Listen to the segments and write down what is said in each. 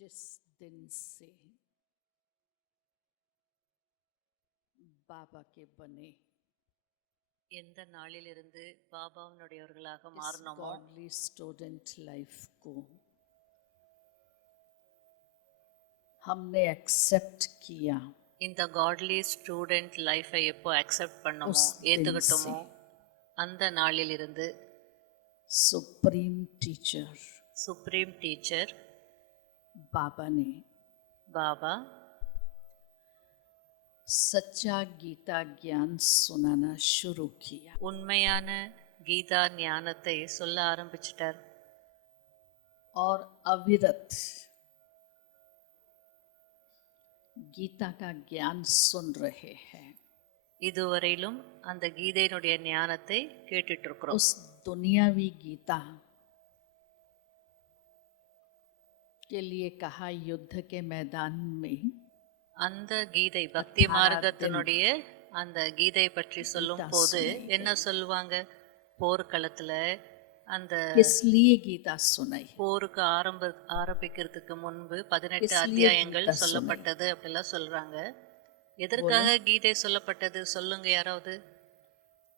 जिस दिन से बाबा के बने, எந்த நாளிலிருந்து பாபாவினுடையவர்களாக इस மாறினோமோ गॉडली स्टूडेंट लाइफ को हमने एक्सेप्ट किया, இந்த காட்லி ஸ்டூடெண்ட் லைஃபை எப்போ அக்செப்ட் பண்ணமோ उस दिन ஏற்றுக்கிட்டோமோ से அந்த நாளிலிருந்து सुप्रीम टीचर சுப்ரீம் டீச்சர் बाबा ने பாபா सच्चा गीता ज्ञान सुनाना शुरू किया உண்மையான கீதா ஞானத்தை சொல்ல ஆரம்பிச்சிட்டார். और अविरत गीता का ज्ञान सुन रहे हैं. இதுவரையிலும் அந்த கீதையினுடைய ஞானத்தை கேட்டுட்டு இருக்கிறோம். उस दुनियावी गीता के लिए कहा युद्ध के मैदान में அந்த கீதை பக்தி மார்க்கத்தினுடைய அந்த கீதை பற்றி சொல்லும் போது என்ன சொல்லுவாங்க, போர்க்களத்துல அந்த किस लिए गीता सुनाई, போருக்கு ஆரம்பிக்கிறதுக்கு முன்பு 18 அத்தியாயங்கள் சொல்லப்பட்டது அப்படிலாம் சொல்றாங்க. எதற்காக கீதை சொல்லப்பட்டது சொல்லுங்க யாராவது.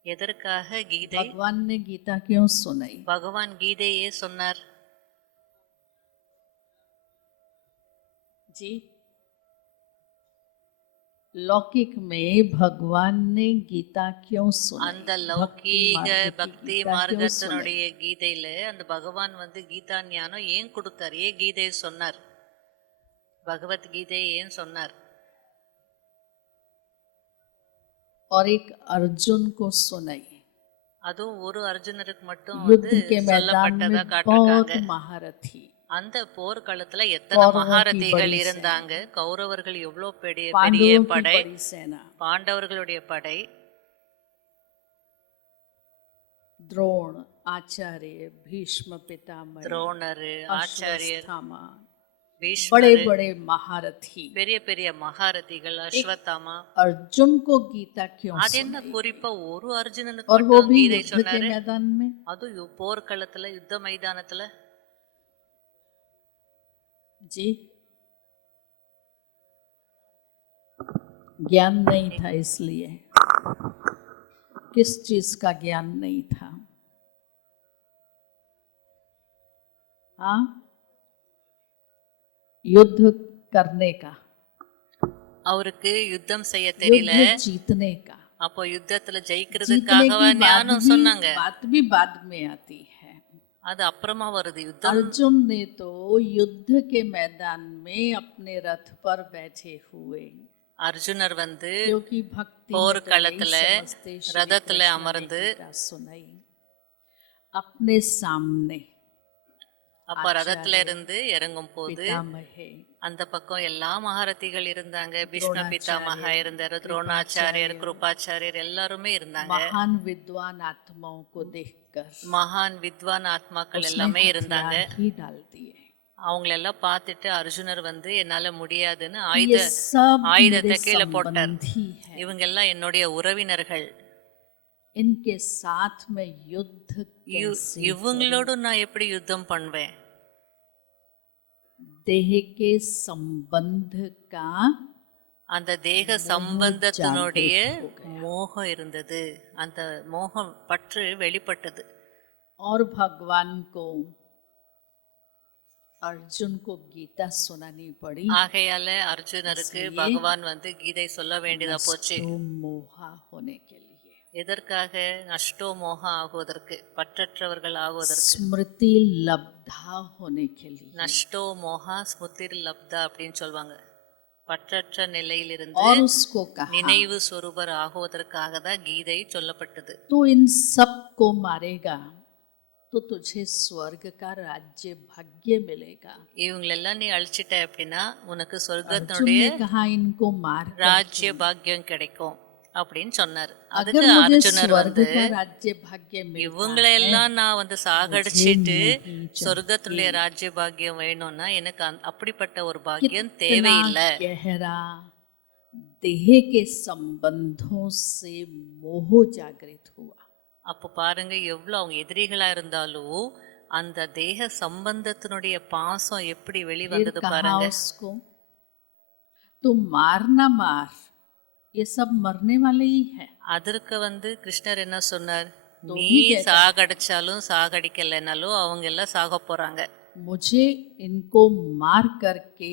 எதற்காக கீதை, भगवान ने गीता क्यों सुनाई, பகவான் கீதையே சொன்னார்? जी लौकिक में भगवान ने गीता क्यों सुनाई, அந்த லௌகீக பக்தி மார்க்கத்தினுடைய கீதையில அந்த பகவான் கீதா ஞானம் ஏன் கொடுத்தார், ஏன் கீதையை சொன்னார், பகவத்கீதையை ஏன் சொன்னார்? और एक अर्जुन को सुनाई. அதுவும் ஒரு அர்ஜுனருக்கு மட்டும் युद्ध के मैदान சொல்லப்பட்டதா में காட்டுறாங்க. बहुत महारथी, அந்த போர்க்களத்துல எத்தனை மகாரதிகள் இருந்தாங்க, கௌரவர்கள் எவ்வளவு பெரிய பெரிய पांडवों की படை, बड़ी सेना, பாண்டவர்களுடைய படை, द्रोण, आचार्य, भीष्म पितामह, துரோணர், ஆச்சாரியர், अश्वत्थामा, बड़े பீஷ்மர், बड़े महारथी. பெரிய பெரிய மகாரதிகள், அஸ்வத்தாமா. अर्जुन को गीता क्यों அது என்ன सुनाई, குறிப்பா ஒரு அர்ஜுனனுக்கு और वो மட்டும் भी கீதை युद्ध के சொன்னாரு, मैदान में. அது போர்க்களத்துல யுத்த மைதானத்துல. जी ज्ञान नहीं था, इसलिए किस चीज का ज्ञान नहीं था, हाँ, युद्ध करने का, அவருக்கு யுத்தம் செய்ய தெரியல, युद्ध जीतने का. அப்போ யுத்தத்துல जीतने ஜெயிக்கிறதுக்காக की ஞானம் சொன்னாங்க. बात भी बाद में आती है. அது அப்புறமா வருது யுத்தம். अर्जुन ने तो युद्ध के मैदान में अपने रथ पर बैठे हुए, அர்ஜுனர் क्योंकि भक्ति போர்க்களத்துல ரதத்துல அமர்ந்து सुनाई अपने सामने. அப்ப ரதத்துல இருந்து இறங்கும் போது पितामहे, அந்த பக்கம் எல்லா மகாரதிகள் இருந்தாங்க, பீஷ்ம பிதாமகா இருந்தாரு, துரோணாச்சாரியர், கிருபாச்சாரியர் எல்லாருமே இருந்தாங்க. महान विद्वान आत्माओं को देखकर மகான் வித்வான் ஆத்மாக்கள் எல்லாமே இருந்தாங்க. ही डाल दिए. அவங்களெல்லாம் பார்த்துட்டு அர்ஜுனர் என்னால முடியாதுன்னு ये सब ஆயுதத்தை मेरे கீழே போட்டார். संबंधी है, இவங்க எல்லாம் என்னுடைய உறவினர்கள், इनके साथ में युद्ध कैसे இவங்களோடு நான் எப்படி யுத்தம் பண்ணுவேன்? देह के संबंध का அந்த தேக சம்பந்தத்தினுடைய மோகம் இருந்தது, அந்த மோகம் பற்று வெளிப்பட்டது. और भगवान को अर्जुन को गीता सुनानी पड़ी. ஆகையால அர்ஜுனருக்கு பகவான் கீதை சொல்ல வேண்டியதா போச்சு. मोहा होने के लिए, எதற்காக? நஷ்டோ மோகா ஆகுவதற்கு, பற்றற்றவர்கள் ஆகுவதற்கு. स्मृति लब्धा होने के लिए, நஷ்டோ மோகா ஸ்மிருதிர் லப்தா அப்படின்னு சொல்லுவாங்க. பற்றற்ற நிலையிலிருந்து और उसको कहा நினைவு சொரூபர் ஆகுவதற்காக தான் கீதை சொல்லப்பட்டது. तो इन सब को मारेगा तो तुझे स्वर्ग का राज्य भाग्य मिलेगा. இவங்களெல்லாம் நீ அழிச்சிட்ட அப்படின்னா உனக்கு अर्जुन சொர்க்கத்தினுடைய ने कहा इनको मार ராஜ்ய பாக்கியம் கிடைக்கும் அப்படின்னு சொன்னார். अगर அதுக்கு मुझे அர்ஜுனர் स्वर्ग का राज्य भाग्य मिलता இவங்களெல்லாம் நான் சாகடிச்சிட்டு नहीं சொர்க்கத்தினுடைய ராஜ்ய பாக்கியம் வேணும்னா எனக்கு அப்படிப்பட்ட ஒரு பாக்கியம் தேவையில்லை. गहरा देह के संबंधों से मोह जागृत हुआ. அப்போ பாருங்க, எவ்வளவு அவங்க எதிரிகளா இருந்தாலும் அந்த தேக சம்பந்தத்தினுடைய பாசம் எப்படி फिर வெளிவந்தது कहा பாருங்க. उसको तू मार ना मार, ये सब मरने वाले ही है। அதற்கு கிருஷ்ணர் என்ன சொன்னார்? तो நீ भी कहता है, சாகடிச்சாலும் சாகடிக்கலைனாலும் அவங்க எல்லாம் சாக போறாங்க. मुझे इनको मार करके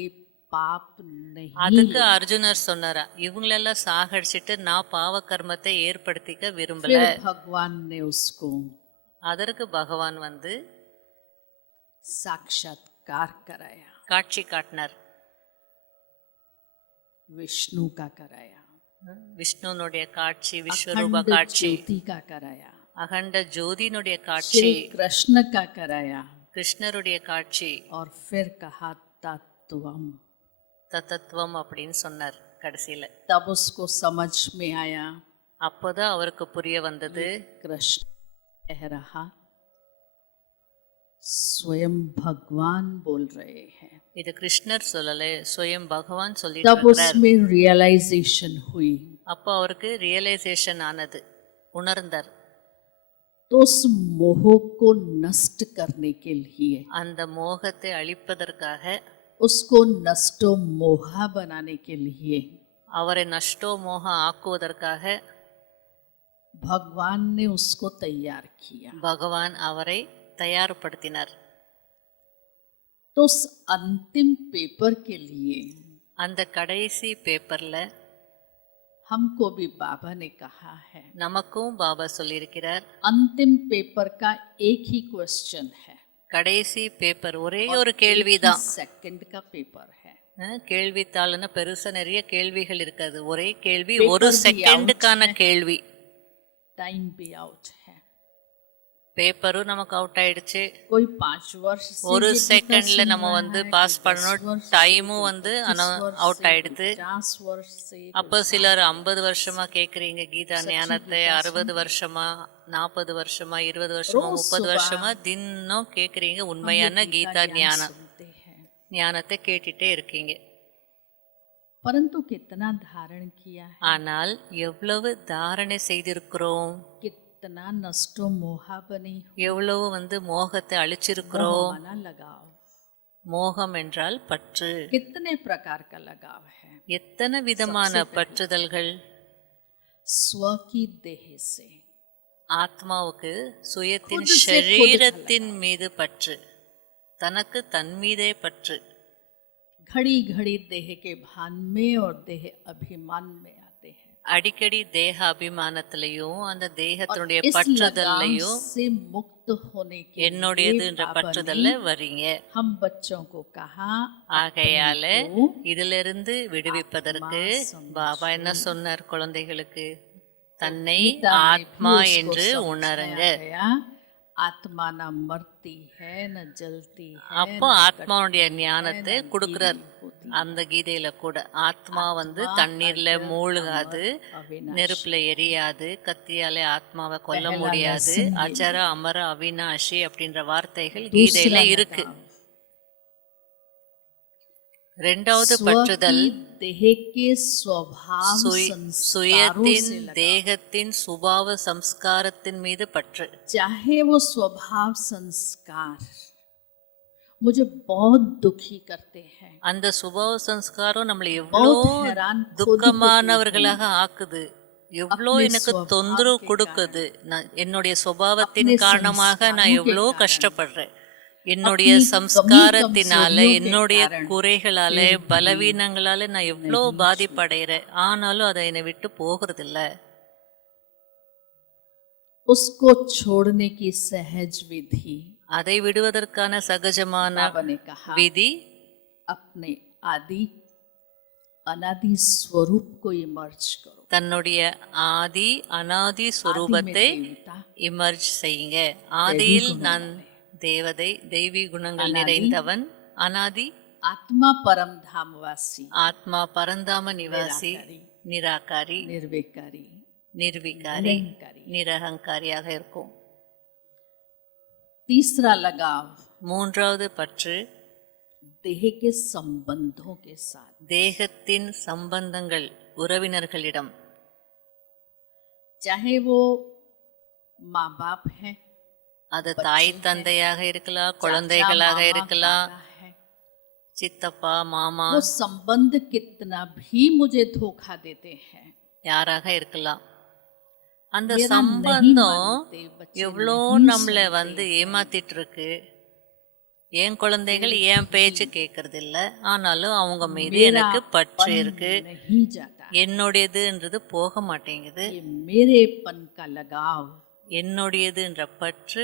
पाप नहीं அதுக்கு लेना। அர்ஜுனர் சொன்னாரா, இவங்களெல்லாம் சாகடிச்சிட்டு நான் பாவ கர்மத்தை ஏற்படுத்திக்க விரும்பல. फिर भगवान ने उसको அதற்கு பகவான் साक्षात्कार कराया, காட்சி காட்டினார். विष्णु का कराया, விஷ்ணுனுடைய காட்சி, விஸ்வரூப अखंड காட்சி, ज्योति का कराया, அகண்ட ஜோதினுடைய காட்சி, श्री कृष्ण का कराया, கிருஷ்ணருடைய காட்சி, और फिर कहा तत्वम। தத்துவம் அப்படின்னு சொன்னார் கடைசியில. तब उसको समझ में आया, அப்போதான் அவருக்கு புரிய வந்தது, कृष्ण कह रहा, स्वयं भगवान बोल रहे हैं। இது கிருஷ்ணர் சொல்லல, சுயம் பகவான் तब சொல்லிட்டு இருக்கிறார். उसमें रियलाइजेशन हुई, அப்போ அவருக்கு ரியலைசேஷன் ஆனது, உணர்ந்தார். तो उस मोह को नष्ट करने के लिए, அந்த மோகத்தை அழிப்பதற்காக, उसको नष्टो मोहा बनाने के लिए அவரை நஷ்டோ மோக ஆக்குவதற்காக भगवान ने उसको तैयार किया। பகவான் அவரை தயார்படுத்தினார். तो उस अंतिम पेपर के लिए அந்த கடைசி பேப்பர்ல हमको भी बाबा ने कहा है, நமக்கும் பாபா சொல்லியிருக்கிறார், अंतिम पेपर का एक ही क्वेश्चन है, கடைசி பேப்பர் ஒரே ஒரு கேள்விதான். सेकंड का पेपर है। கேள்வித்தாள்னு பெருசா நிறைய கேள்விகள் இருக்காது, ஒரே கேள்வி, Paper ஒரு भी செகண்டுக்கான out है। கேள்வி. टाइम भी आउट है, பேப்பரும் நமக்கு அவுட் ஆயிடுச்சு. कोई 5 वर्ष से ஒரு ये गीता செகண்ட்ல सुन நம்ம रहा है, பாஸ் कोई 10 பண்ணணும், वर्ष से, டைமும் कोई 25 वर्ष அவுட் से, ஆயிடுது. 50 वर्ष से, அப்போ சிலர் 50 வருஷமா கேக்குறீங்க கீதா சச்சி ஞானத்தை, கீதா 60 வருஷமா, 40 வருஷமா, 20 வருஷமா, ரோஸ் 30 சுபா வருஷமா தினம் கேக்குறீங்க हम ये உண்மையான गीता கீதா ज्ञान ஞானம், सुनते हैं, ஞானத்தை கேட்டுட்டே இருக்கீங்க. परंतु कितना धारण किया है, ஆனால் எவ்வளவு தாரணை செய்திருக்கிறோம், कितना नष्टो मोहा बनी, எவ்வளவு மோகத்தை அழிச்சிருக்கிறோம். मना लगाव, மோகம் என்றால் பற்று. कितने प्रकार का लगाव है, எத்தனை விதமான பற்றுதல்கள். स्व की देह से, ஆத்மாவுக்கு சுயத்தின் खुद से खुद ஷரீரத்தின் மீது பற்று, தனக்கு தன் மீதே பற்று. घड़ी घड़ी देह के भान में और देह अभिमान में आते हैं, அடிக்கடி தேக அபிமானத்திலையும் அந்த தேகத்தினுடைய और इस लगाव பற்றுதல்லையும் से मुक्त होने के என்னுடையது लिए என்ற बाबा பற்றுதல்ல ने வரீங்க. हम बच्चों को कहा, ஆகையால अपने को இதிலிருந்து விடுவிப்பதற்கு பாபா என்ன சொன்னார்? குழந்தைகளுக்கு தன்னை गीता में भी ஆத்மா उसको என்று समझाया உணருங்க. गया, आत्मा न मरती है न जलती है, அப்போ न ஆத்மாவுடைய कटती ஞானத்தை है, न கொடுக்கிறார். गीली होती है। அந்த கீதையில கூட ஆத்மா आत्मा தண்ணீர்ல अजर, மூழ்காது, अमर, अविनाशी। நெருப்புல எரியாது, கத்தியாலே ஆத்மாவை கொல்ல पहला முடியாது, lesson ये அஜர அமர அவினாஷி அப்படின்ற வார்த்தைகள் दूसरा கீதையில இருக்கு. लगाव, ரெண்டாவது स्व பற்றுதல் की देह के स्वभाव संस्कारों சுயத்தின் से लगाव, தேகத்தின் சுபாவ சம்ஸ்காரத்தின் மீது பற்று. चाहे वो स्वभाव संस्कार मुझे बहुत दुखी करते हैं, அந்த சுபாவ சம்ஸ்காரம் நம்மளை எவ்வளோ बहुत हैरान खुद को துக்கமானவர்களாக ஆக்குது, எவ்வளோ अपने எனக்கு स्वभाव தொந்தரவு के கொடுக்குது. என்னுடைய சுபாவத்தின் अपने காரணமாக நான் संस्कारों के எவ்வளோ कारण, கஷ்டப்படுறேன். என்னுடைய अपनी சம்ஸ்காரத்தினால, कमी कमजोरियों के என்னுடைய कारण குறைகளால, फिर भी பலவீனங்களால நான் எவ்வளோ नहीं பாதிப்படைகிறேன். ஆனாலும் அதை என்னை விட்டு போகிறதில்ல. उसको छोड़ने की सहज विधि, அதை விடுவதற்கான சகஜமான बाबा ने कहा, விதி अपने आदि अनादि स्वरूप को इमर्ज करो, தன்னுடைய ஆதி அனாதி आदि में ஸ்வரூபத்தை देवता, இமர்ஜ் செய்யுங்க. ஆதியில் गुण நான் தேவதை, தெய்வீ குணங்கள் அனாதி, நிறைந்தவன். அனாதி आत्मा परम धामवासी, ஆத்மா பரந்தாம நிவாசி, निराकारी, நிராகாரி, निर्विकारी, நிர்விகாரி, निरंकारी। நிரகங்காரியாக இருக்கும். तीसरा लगाव, மூன்றாவது பற்று देह के संबंधों के साथ, தேகத்தின் சம்பந்தங்கள், உறவினர்களிடம். चाहे वो माँ बाप है, அது தாய் தந்தையாக இருக்கலாம், குழந்தைகளாக இருக்கலாம், है, சித்தப்பா மாமா वो संबंध कितना भी मुझे धोखा देते हैं, யாராக இருக்கலாம். அந்த मेरा नहीं சம்பந்தம் मानते, बच्चे எவ்வளோ नहीं நம்மளை सुनते வந்து हैं। ஏமாத்திட்டு இருக்கு. என் குழந்தைகள் என் பேச்சு கேட்கறது இல்ல, ஆனாலும் அவங்க மீது मेरा எனக்கு பற்று पन இருக்கு. नहीं जाता, என்னுடையதுன்றது போக மாட்டேங்குது. ये मेरेपन का लगाव, என்னுடையதுன்ற பற்று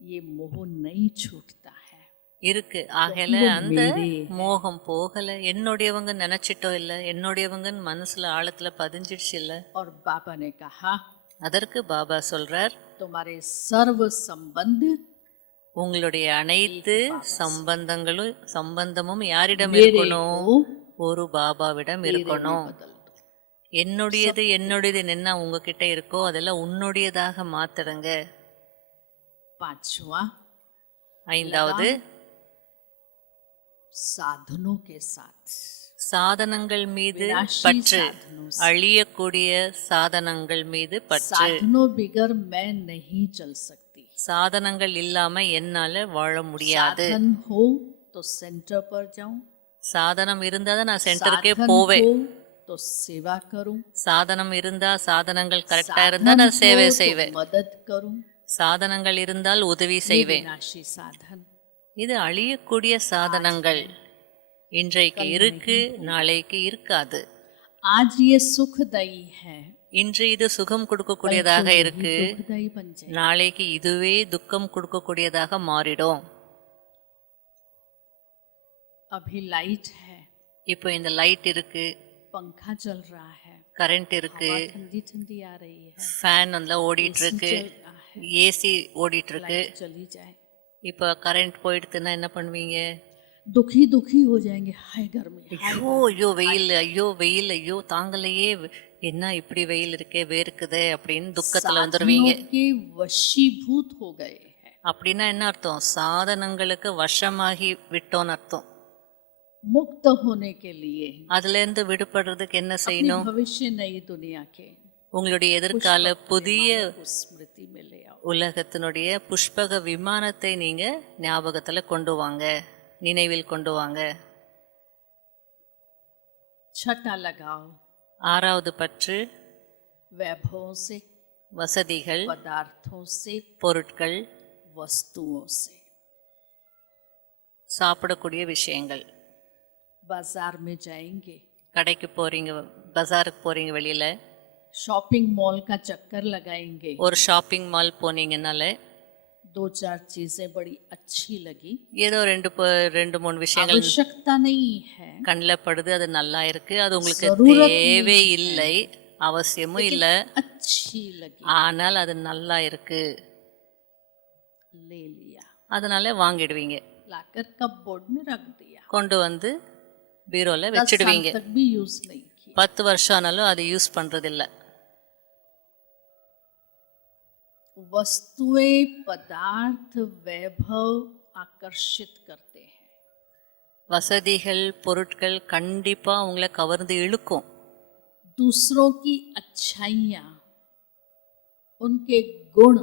ये मोह नहीं छूटता है। இருக்கு. ஆகல वो அந்த मेरे மோகம் போகல. என்னுடையவங்க நினைச்சிட்டோ இல்ல, என்னுடையவங்கன்னு மனசுல ஆழத்துல பதிஞ்சிடுச்சு இல்ல. और बाबा ने कहा அதற்கு பாபா சொல்றார், तुम्हारे सर्व संबंध உங்களுடைய அனைத்து சம்பந்தமும் யாரிடம் मेरे இருக்கணும்? को ஒரு பாபாவிடம் मेरे में இருக்கணும். बदल दो। என்னுடையது என்ன உங்ககிட்ட இருக்கோ அதெல்லாம் உன்னுடையதாக மாத்திடுங்க. पांचवा, ஐந்தாவது, साधनों के साथ, சாதனங்கள் மீது विनाशी பற்று. साधनों से। அழியக்கூடிய சாதனங்கள் மீது பற்று. साधनों बिगर मैं नहीं चल सकती। சாதனங்கள் இல்லாம என்னால வாழ முடியாது. साधन हो तो सेंटर पर जाऊं, சாதனம் இருந்தாதான் நான் சென்டருக்கே साधन போவேன். हो तो सेवा करूं, சாதனம் இருந்தா, சாதனங்கள் கரெக்டா இருந்தா साधन நான் சேவை हो तो செய்வேன். मदद करूं, சாதனங்கள் இருந்தால் உதவி ये செய்வேன். विनाशी साधन। இது அழியக்கூடிய சாதனங்கள். இன்றைக்கு இருக்கு, நாளைக்கு இருக்காது. आज ये सुखदायी है, இன்று இது சுகம் கொடுக்கக்கூடியதாக कल को இருக்கு, यही दुखदायी बन जाए। நாளைக்கு இதுவே துக்கம் கொடுக்கக்கூடியதாக மாறிடும். अभी लाइट है, இப்போ இந்த லைட் இருக்கு, पंखा चल रहा है, கரண்ட் இருக்கு, हवा ठंडी ठंडी आ रही है, ஃபேன் வந்து ஓடிட்டு AC இருக்கு, चल रहा है, ஏசி ஓடிட்டு இருக்கு. लाइट चली जाए, இப்போ கரண்ட் போயிடுத்துன்னா என்ன பண்ணுவீங்க? दुखी दुखी हो जाएंगे, हाय गर्मी, हाय ஐயோ ஐயோ வெயில், ஐயோ வெயில், ஐயோ தாங்கலையே, என்ன இப்படி வெயில் இருக்கே, வேர்க்குதே அப்படின்னு துக்கத்துல வந்துருவீங்க. साधनों के वशीभूत हो गए हैं। அப்படின்னா என்ன அர்த்தம்? சாதனங்களுக்கு வசமாகி விட்டோன்னு அர்த்தம். मुक्त होने के लिए அதுல இருந்து விடுபடுறதுக்கு என்ன अपने செய்யணும்? भविष्य नई दुनिया के உங்களுடைய எதிர்கால புதிய को स्मृति में ले आओ। உலகத்தினுடைய புஷ்பக விமானத்தை நீங்க ஞாபகத்துல கொண்டு வாங்க, நினைவில் கொண்டு வாங்க. छठा लगाओ, ஆறாவது பற்று वैभवों से, வசதிகள், पदार्थों से, பொருட்கள், वस्तुओं से। சாப்பிடக்கூடிய விஷயங்கள். बाजार में जाएंगे, கடைக்கு போறீங்க, பஜாருக்கு போறீங்க, வெளியில शॉपिंग मॉल का चक्कर लगाएंगे, ஒரு ஷாப்பிங் மால் போனீங்கன்னால दो चार चीजें बड़ी अच्छी लगी, ஏதோ ரெண்டு மூணு விஷயங்கள் आवश्यकता नहीं है, கண்ணில் படுது, அது நல்லா இருக்கு, அது உங்களுக்கு ஜரூரத் தேவை नहीं இல்லை, அவசியமும் இல்லை, अच्छी लगी, ஆனால் அது நல்லா இருக்கு, ले लिया, அதனால வாங்கிடுவீங்க, लाकर कपबोर्ड में रख दिया, கொண்டு வந்து பீரோல 10 साल வச்சிடுவீங்க. तक भी यूज नहीं किया। 10 வருஷம் ஆனாலும் அதை யூஸ் பண்றதில்ல. वस्तुएं, पदार्थ, वैभव आकर्षित करते हैं, வசதிகள், பொருட்கள் கண்டிப்பா உங்களை கவர்ந்து இழுக்கும். दूसरों की अच्छाइयाँ, उनके गुण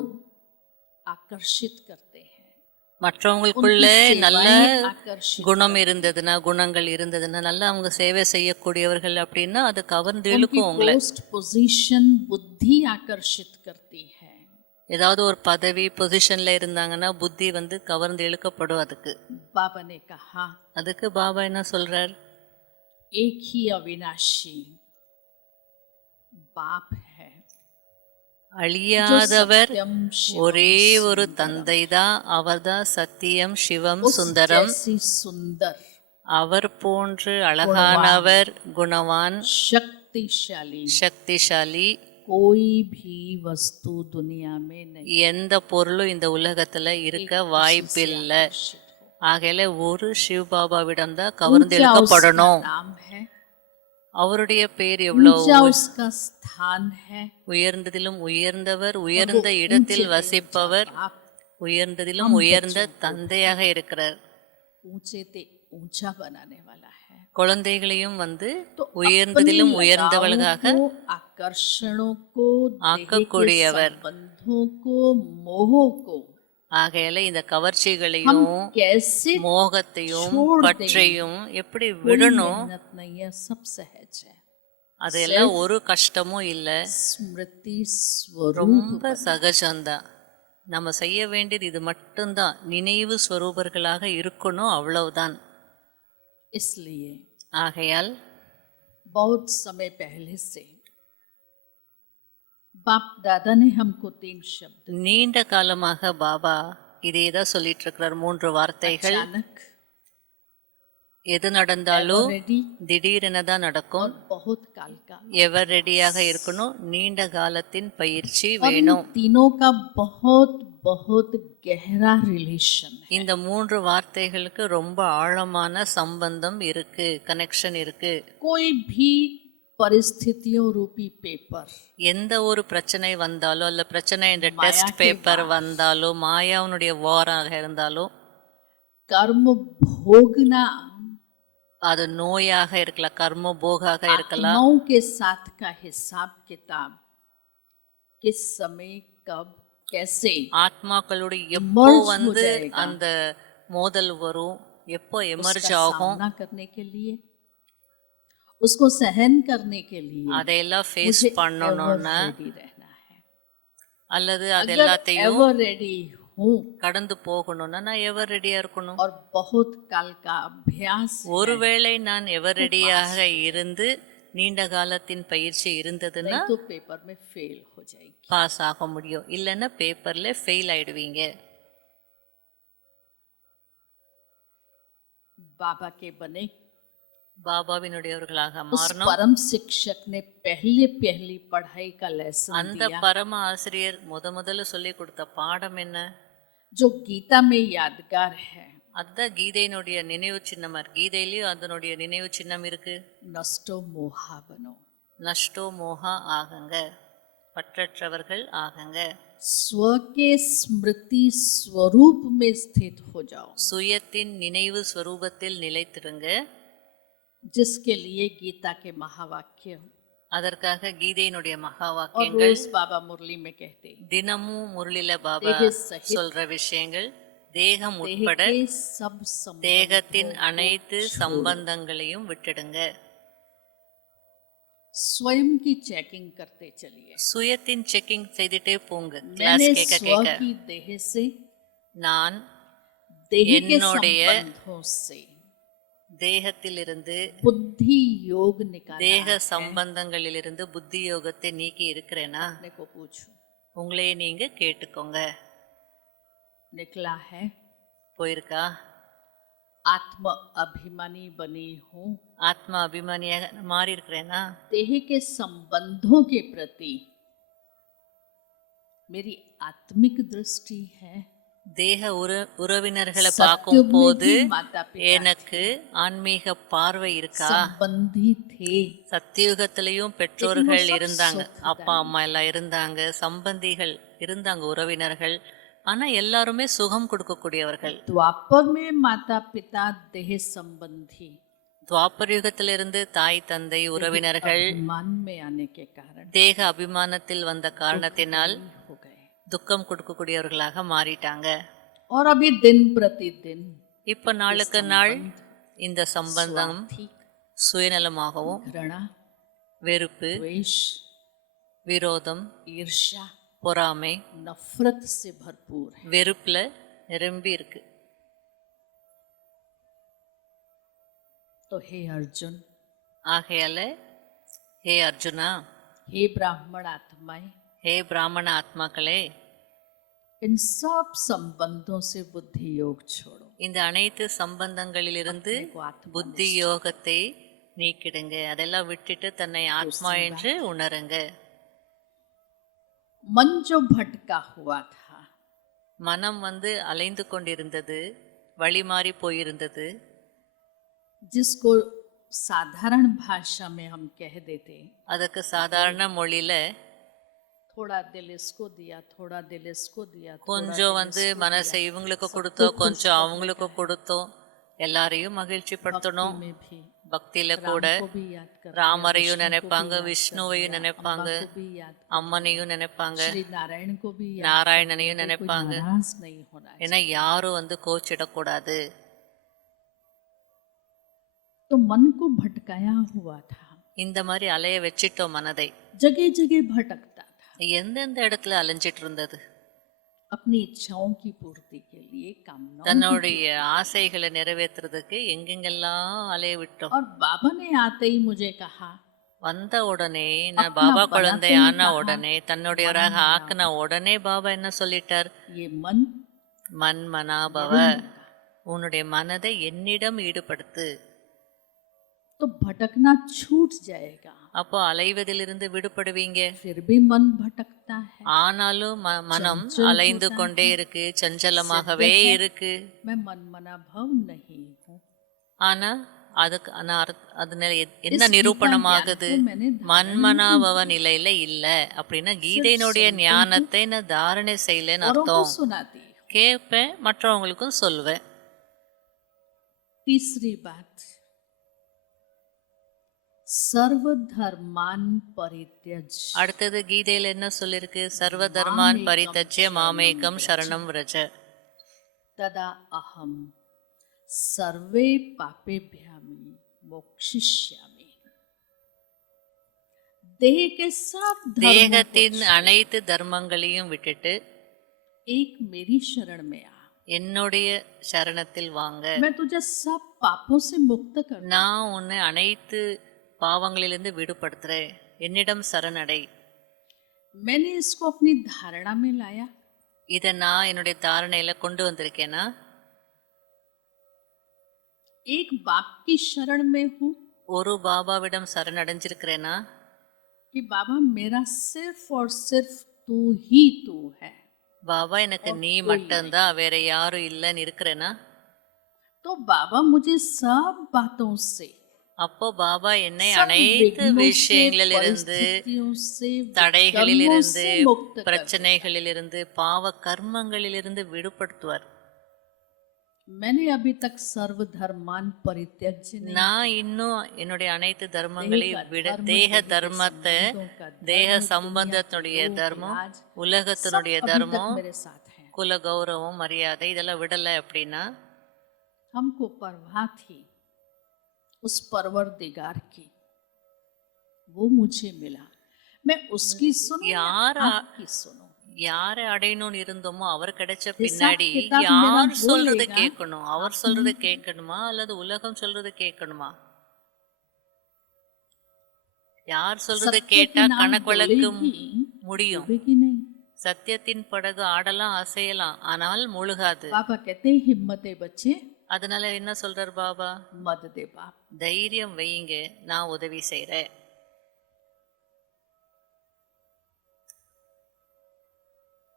आकर्षित करते हैं, மற்றவங்களுக்குள்ள उनकी நல்ல सेवाएं आकर्षित, குணம் இருந்ததுன்னா, குணங்கள் இருந்ததுன்னா, நல்லா அவங்க சேவை செய்யக்கூடியவர்கள் அப்படின்னா அது கவர்ந்து उनकी இழுக்கும் உங்களை. पोस्ट पोजीशन बुद्धि आकर्षित करती है। ஏதாவது ஒரு பதவி பொசிஷன்ல இருந்தாங்கன்னா புத்தி வந்து கவர்ந்து இழுக்கப்படும் அதுக்கு. बाबा ने कहा, அதுக்கு பாபா என்ன சொல்றார்? एक ही अविनाशी बाप है, அழியாதவர் सत्यम शिवम ஒரே ஒரு सुंदरम। தந்தை தான், அவர்தான் சத்தியம், சிவம், उस சுந்தரம். जैसी सुंदर, அவர் போன்று அழகானவர், குணவான், शक्तिशाली சக்திசாலி कोई भी वस्तु दुनिया में नहीं எந்த பொருளும் இந்த உலகத்துல இருக்க வாய்ப்பில்லை. आकर्षित हो। ஆகையில ஒரு சிவபாபாவிடம் தான் கவர்ந்து ऊंचा उसका இழுக்கப்படணும். नाम है, அவருடைய பேர் எவ்வளவு ऊंचा उसका स्थान है, உயர்ந்ததிலும் உயர்ந்தவர், உயர்ந்த இடத்தில் வசிப்பவர், आप உயர்ந்ததிலும் உயர்ந்த தந்தையாக இருக்கிறார். ऊंचे ते ऊंचा बनाने वाला है। குழந்தைகளையும் வந்து तो अपनी உயர்ந்ததிலும் लगावों உயர்ந்தவளாக को, आकर्षणों को, देह के ஆக்கக்கூடியவர். संबंधों को, मोह को ஆகையால இந்த हम கவர்ச்சிகளையும் कैसे மோகத்தையும் छोड़ देंगे? பற்றையும் எப்படி कोई விடணும்? मेहनत नहीं है, सब सहज है। அதெல்லாம் ஒரு கஷ்டமும் இல்ல, स्मृति स्वरूप ரொம்ப बने। சகஜம்தான். நம்ம செய்ய வேண்டியது இது மட்டும்தான், நினைவு ஸ்வரூபர்களாக இருக்கணும், அவ்வளவுதான். इसलिए ஆகையால் बहुत समय पहले से बाप दादा ने हमको 3 शब्द நீண்ட காலமாக பாபா இதே தான் சொல்லிட்டு இருக்கிறார். 3 வார்த்தைகள். अचानक, எது நடந்தாலும் रेडी திடீரென தான் நடக்கும். और बहुत काल का। எவர் ரெடியாக இருக்கணும், நீண்ட காலத்தின் பயிற்சி और इन வேணும். तीनों का बहुत बहुत गहरा रिलेशन है। இந்த 3 வார்த்தைகளுக்கு ரொம்ப ஆழமான சம்பந்தம் இருக்கு, கனெக்ஷன் இருக்கு. कोई भी परिस्थितियों रूपी पेपर எந்த ஒரு பிரச்சனை வந்தாலும், அல்ல பிரச்சனை என்ற மாயா டெஸ்ட் கே பேப்பர் பாஸ். வந்தாலும், மாயாவுடைய வாராக இருந்தாலும், कर्म भोगना அது நோயாக இருக்கலாம், கர்ம போகாக இருக்கலாம். आत्माओं के साथ का हिसाब किताब किस समय कब कैसे ஆத்மாக்களுடைய எப்போ Emerge हो வந்து जाएगा। அந்த மோதல் வரும், எப்போ எமர்ஜ் उसका ஆகும், सामना करने के लिए, उसको सहन करने के लिए அதையெல்லாம் ஃபேஸ் मुझे பண்ணணும்னா, ever ready रहना है। அல்லது அது अगर எல்லாத்தையும் ever ready हूँ கடந்து போகணும்னா நான் எவர் ரெடியா இருக்கணும். और बहुत काल का अभ्यास है, ஒருவேளை நான் எவர் ரெடியாக இருந்து நீண்ட காலத்தின் பயிற்சி இருந்ததுன்னா नहीं तो पेपर में फेल हो जाएगी। பாஸ் ஆக முடியும், இல்லைன்னா பேப்பர்ல ஃபெயில் ஆயிடுவீங்க. बाबा के बने பாபாவினுடையவர்களாக उस மாறணும். परम शिक्षक ने पहली पढ़ाई का लेसन அந்த दिया, பரம ஆசிரியர் முதல்ல சொல்லி கொடுத்த பாடம் என்ன? जो गीता में यादगार है। அதுதான் கீதையினுடைய நினைவு சின்னமா இருக்கு. கீதையிலயும் அதனுடைய நினைவு சின்னம் இருக்கு. नष्टो मोहा बनो, நஷ்டோ மோகா ஆகுங்க, பற்றற்றவர்கள் ஆகுங்க, स्व के स्मृति स्वरूप में स्थित हो जाओ, சுயத்தின் நினைவு ஸ்வரூபத்தில் நிலைத்திருங்க. जिसके लिए गीता के महावाक्य அதற்காக கீதையினுடைய மகா और வாக்கியங்கள், रोज बाबा मुरली में कहते हैं, தினமும் முரளில பாபா தேக சகித் சொல்ற விஷயங்கள், தேகம் देह உட்பட के सब संबंधों தேகத்தின் को அனைத்து छोड़ो। சம்பந்தங்களையும் விட்டுடுங்க. स्वयं की चेकिंग करते चलिए। சுயத்தின் செக்கிங் செய்துட்டே போங்க. கிளாஸ் मैंने கேட்க स्व கேட்க की देह से, நான் देह के என்னுடைய संबंधों से தேகத்திலிருந்து, बुद्धि योग निकाला தேக है। சம்பந்தங்களிலிருந்து புத்தி யோகத்தை நீக்கி இருக்கிறேனா? अपने को पूछो, உங்களையே நீங்க கேட்டுக்கோங்க. निकला है? போயிருக்கா? आत्म अभिमानी बनी हूँ, ஆத்மா அபிமானியாக மாறி இருக்கிறேனா? देह के संबंधों के प्रति मेरी आत्मिक दृष्टि है। தேக உறவினர்களை सत्युग பார்க்கும் में போது भी माता पिता எனக்கு ஆன்மீக பார்வை இருக்கா? संबंधी थे, சத்தியுகத்திலையும் பெற்றோர்கள் सब இருந்தாங்க, सुख அப்பா அம்மா எல்லாம் இருந்தாங்க, சம்பந்திகள் இருந்தாங்க, உறவினர்கள். ஆனா எல்லாருமே சுகம் கொடுக்கக்கூடியவர்கள். द्वापर में माता पिता देह संबंधी துவாபர யுகத்திலிருந்து தாய் தந்தை உறவினர்கள் अभिमान में आने के कारण தேக அபிமானத்தில் வந்த காரணத்தினால் हो गए, துக்கம் கொடுக்கக்கூடியவர்களாக மாறிட்டாங்க. और अभी दिन प्रतिदिन இப்ப நாளுக்கு நாள் இந்த சம்பந்தம் स्वार्थी, சுயநலமாகவும், घृणा, வெறுப்பு, द्वेष, விரோதம், ईर्ष्या, பொறாமை, नफरत से भरपूर है। வெறுப்புல நிரம்பி இருக்கு. तो हे अर्जुन, ஆகையால ஹே அர்ஜுனா, हे ब्राह्मण आत्माएं, ஹே பிராமண ஆத்மாக்களே, इन सब संबंधों से बुद्धि योग छोड़ो, இந்த அனைத்து சம்பந்தங்களிலிருந்து अपने को आत्मा புத்தி யோகத்தை நீக்கிடுங்க. அதெல்லாம் விட்டுட்டு தன்னை ஆத்மா என்று உணருங்க. मन जो भटका हुआ था, மனம் வந்து அலைந்து கொண்டிருந்தது, வழி மாறி போயிருந்தது, जिसको साधारण भाषा में हम कह देते, அதுக்கு சாதாரண மொழியில थोड़ा दिल इसको दिया, थोड़ा दिल इसको दिया, थोड़ा கொஞ்சம் दिल வந்து इसको மனசை दिया। இவங்களுக்கு கொடுத்தோம், கொஞ்சம் அவங்களுக்கு கொடுத்தோம், எல்லாரையும் மகிழ்ச்சி भक्ति படுத்தணும். में भी பக்தியில கூட राम को भी याद कर लिया, ராமரையும் विष्णु को भी நினைப்பாங்க, याद कर விஷ்ணுவையும் लिया, நினைப்பாங்க, अम्बा को भी याद कर அம்மனையும் நினைப்பாங்க, श्री नारायण को भी याद कर நாராயணனையும் लिया, कोई நினைப்பாங்க. नाराज नहीं होना चाहिए। ஏன்னா யாரும் கோச்சிடக்கூடாது. तो मन को भटकाया हुआ था, இந்த மாதிரி அலைய வச்சிட்டோம் மனதை. जगह जगह भटकता था, எந்தெந்த இடத்துல அலைஞ்சிட்டு இருந்தது? अपनी इच्छाओं की पूर्ति के लिए, कामनाओं की தன்னுடைய ஆசைகளை நிறைவேற்றுறதுக்கு எங்கெங்கெல்லாம் அலைய விட்டோம். और बाबा ने आते ही मुझे कहा, வந்த உடனே நான் अपना பாபா बनाते குழந்தை ही ஆன कहा, உடனே தன்னுடையவராக ஆக்கின உடனே பாபா என்ன சொல்லிட்டார்? ये मन மன் மனாபவ, मेरे में लगा। உன்னுடைய மனதை என்னிடம் ஈடுபடுத்து. तो भटकना छूट जाएगा। அப்போ அலைவதிலிருந்து விடுபடுவீங்க. फिर भी मन भटकता है, ஆனாலும் மனம் चंचल அலைந்து होता கொண்டே है। இருக்கு, சஞ்சலமாகவே सत्य है, இருக்கு. मैं मन मना भव नहीं हूँ। ஆனா அதுக்கு அதனால என்ன इस நிரூபணமாகுது? गीता ज्ञान को मैंने धारण மன்மனாபவ நிலையில இல்ல அப்படின்னா கீதையினுடைய सुनती ஞானத்தை நான் தாரணை செய்யலன்னு औरों को அர்த்தம். सुनाती हूँ। கேட்பேன், மற்றவங்களுக்கும் சொல்வேன். तीसरी बात, सर्वधर्मान परित्यज। அடுத்தது கீதையில என்ன சொல்லிருக்கு? சர்வ தர்மான் பரித்தஜ்ய மாமேகம் சரணம் व्रज. तदा अहम सर्वे पापेभ्यामि मोक्षिष्यामि। देह के सब धर्मों को தேகத்தின் அனைத்து தர்மங்களையும் விட்டுட்டு एक मेरी शरण में आ, என்னுடைய சரணத்தில் வாங்க. मैं तुझे सब पापों से मुक्त कर दूं। நான் உன்னை அனைத்து பாவங்களிலிருந்து விடுபடுத்துறேன். என்னிடம் சரணடை. मैंने इसको अपनी धारणा में लाया। இதை நான் என்னுடைய தாரணையில கொண்டு வந்திருக்கேனா? एक बाप की शरण में हूँ ஒரு பாபாவிடம் சரணடைஞ்சிருக்கிறேனா? कि बाबा मेरा सिर्फ और सिर्फ तू ही तू है। பாபா எனக்கு நீ மட்டும்தான், வேற யாரும் இல்லைன்னு இருக்கிறேனா? तो बाबा मुझे सब बातों से, அப்போ பாபா என்னை सब அனைத்து विघ्नों से, விஷயங்களிலிருந்து, परिस्थितियों से, தடைகளிலிருந்து, कर्मों से मुक्त कर दे। பிரச்சனைகளிலிருந்து, பாவ கர்மங்களிலிருந்து விடுபடுத்துவார். मैंने अभी तक सर्वधर्मान परित्यज्य नहीं, நான் இன்னும் என்னுடைய அனைத்து தர்மங்களையும் விட, धर्म, தேக देह के தர்மத்தை, संबंधों का धर्म, தேக दुनिया சம்பந்தத்தினுடைய के தர்மம், लोग, राज, உலகத்தினுடைய सब अभी तक தர்மம், मेरे साथ है। குல கௌரவம், மரியாதை இதெல்லாம் விடலை அப்படின்னா हमको परवाह थी उस परवरदिगार की, वो मुझे मिला, मैं उसकी सुनूं या यार, आपकी सुनूं। யாரை அடையணும்னு இருந்தோமோ அவர் கிடைச்ச हिसाब பின்னாடி किताब मेरा யார் वो சொல்றது लेगा, கேட்கணும்? அவர் சொல்றது கேட்கணுமா அல்லது உலகம் சொல்றது கேட்கணுமா? யார் சொல்றது सत्य கேட்டா की नाव கணக்கு வழக்க डोलेगी, முடியும். डूबेगी नहीं। சத்தியத்தின் படகு ஆடலாம், அசையலாம், ஆனால் முழுகாது. पापा कहते हैं हिम्मते बच्चे அதனால என்ன சொல்றார் பாபா? मत दे बाप। தைரியம் வைங்க, நான் உதவி செய்றேன்.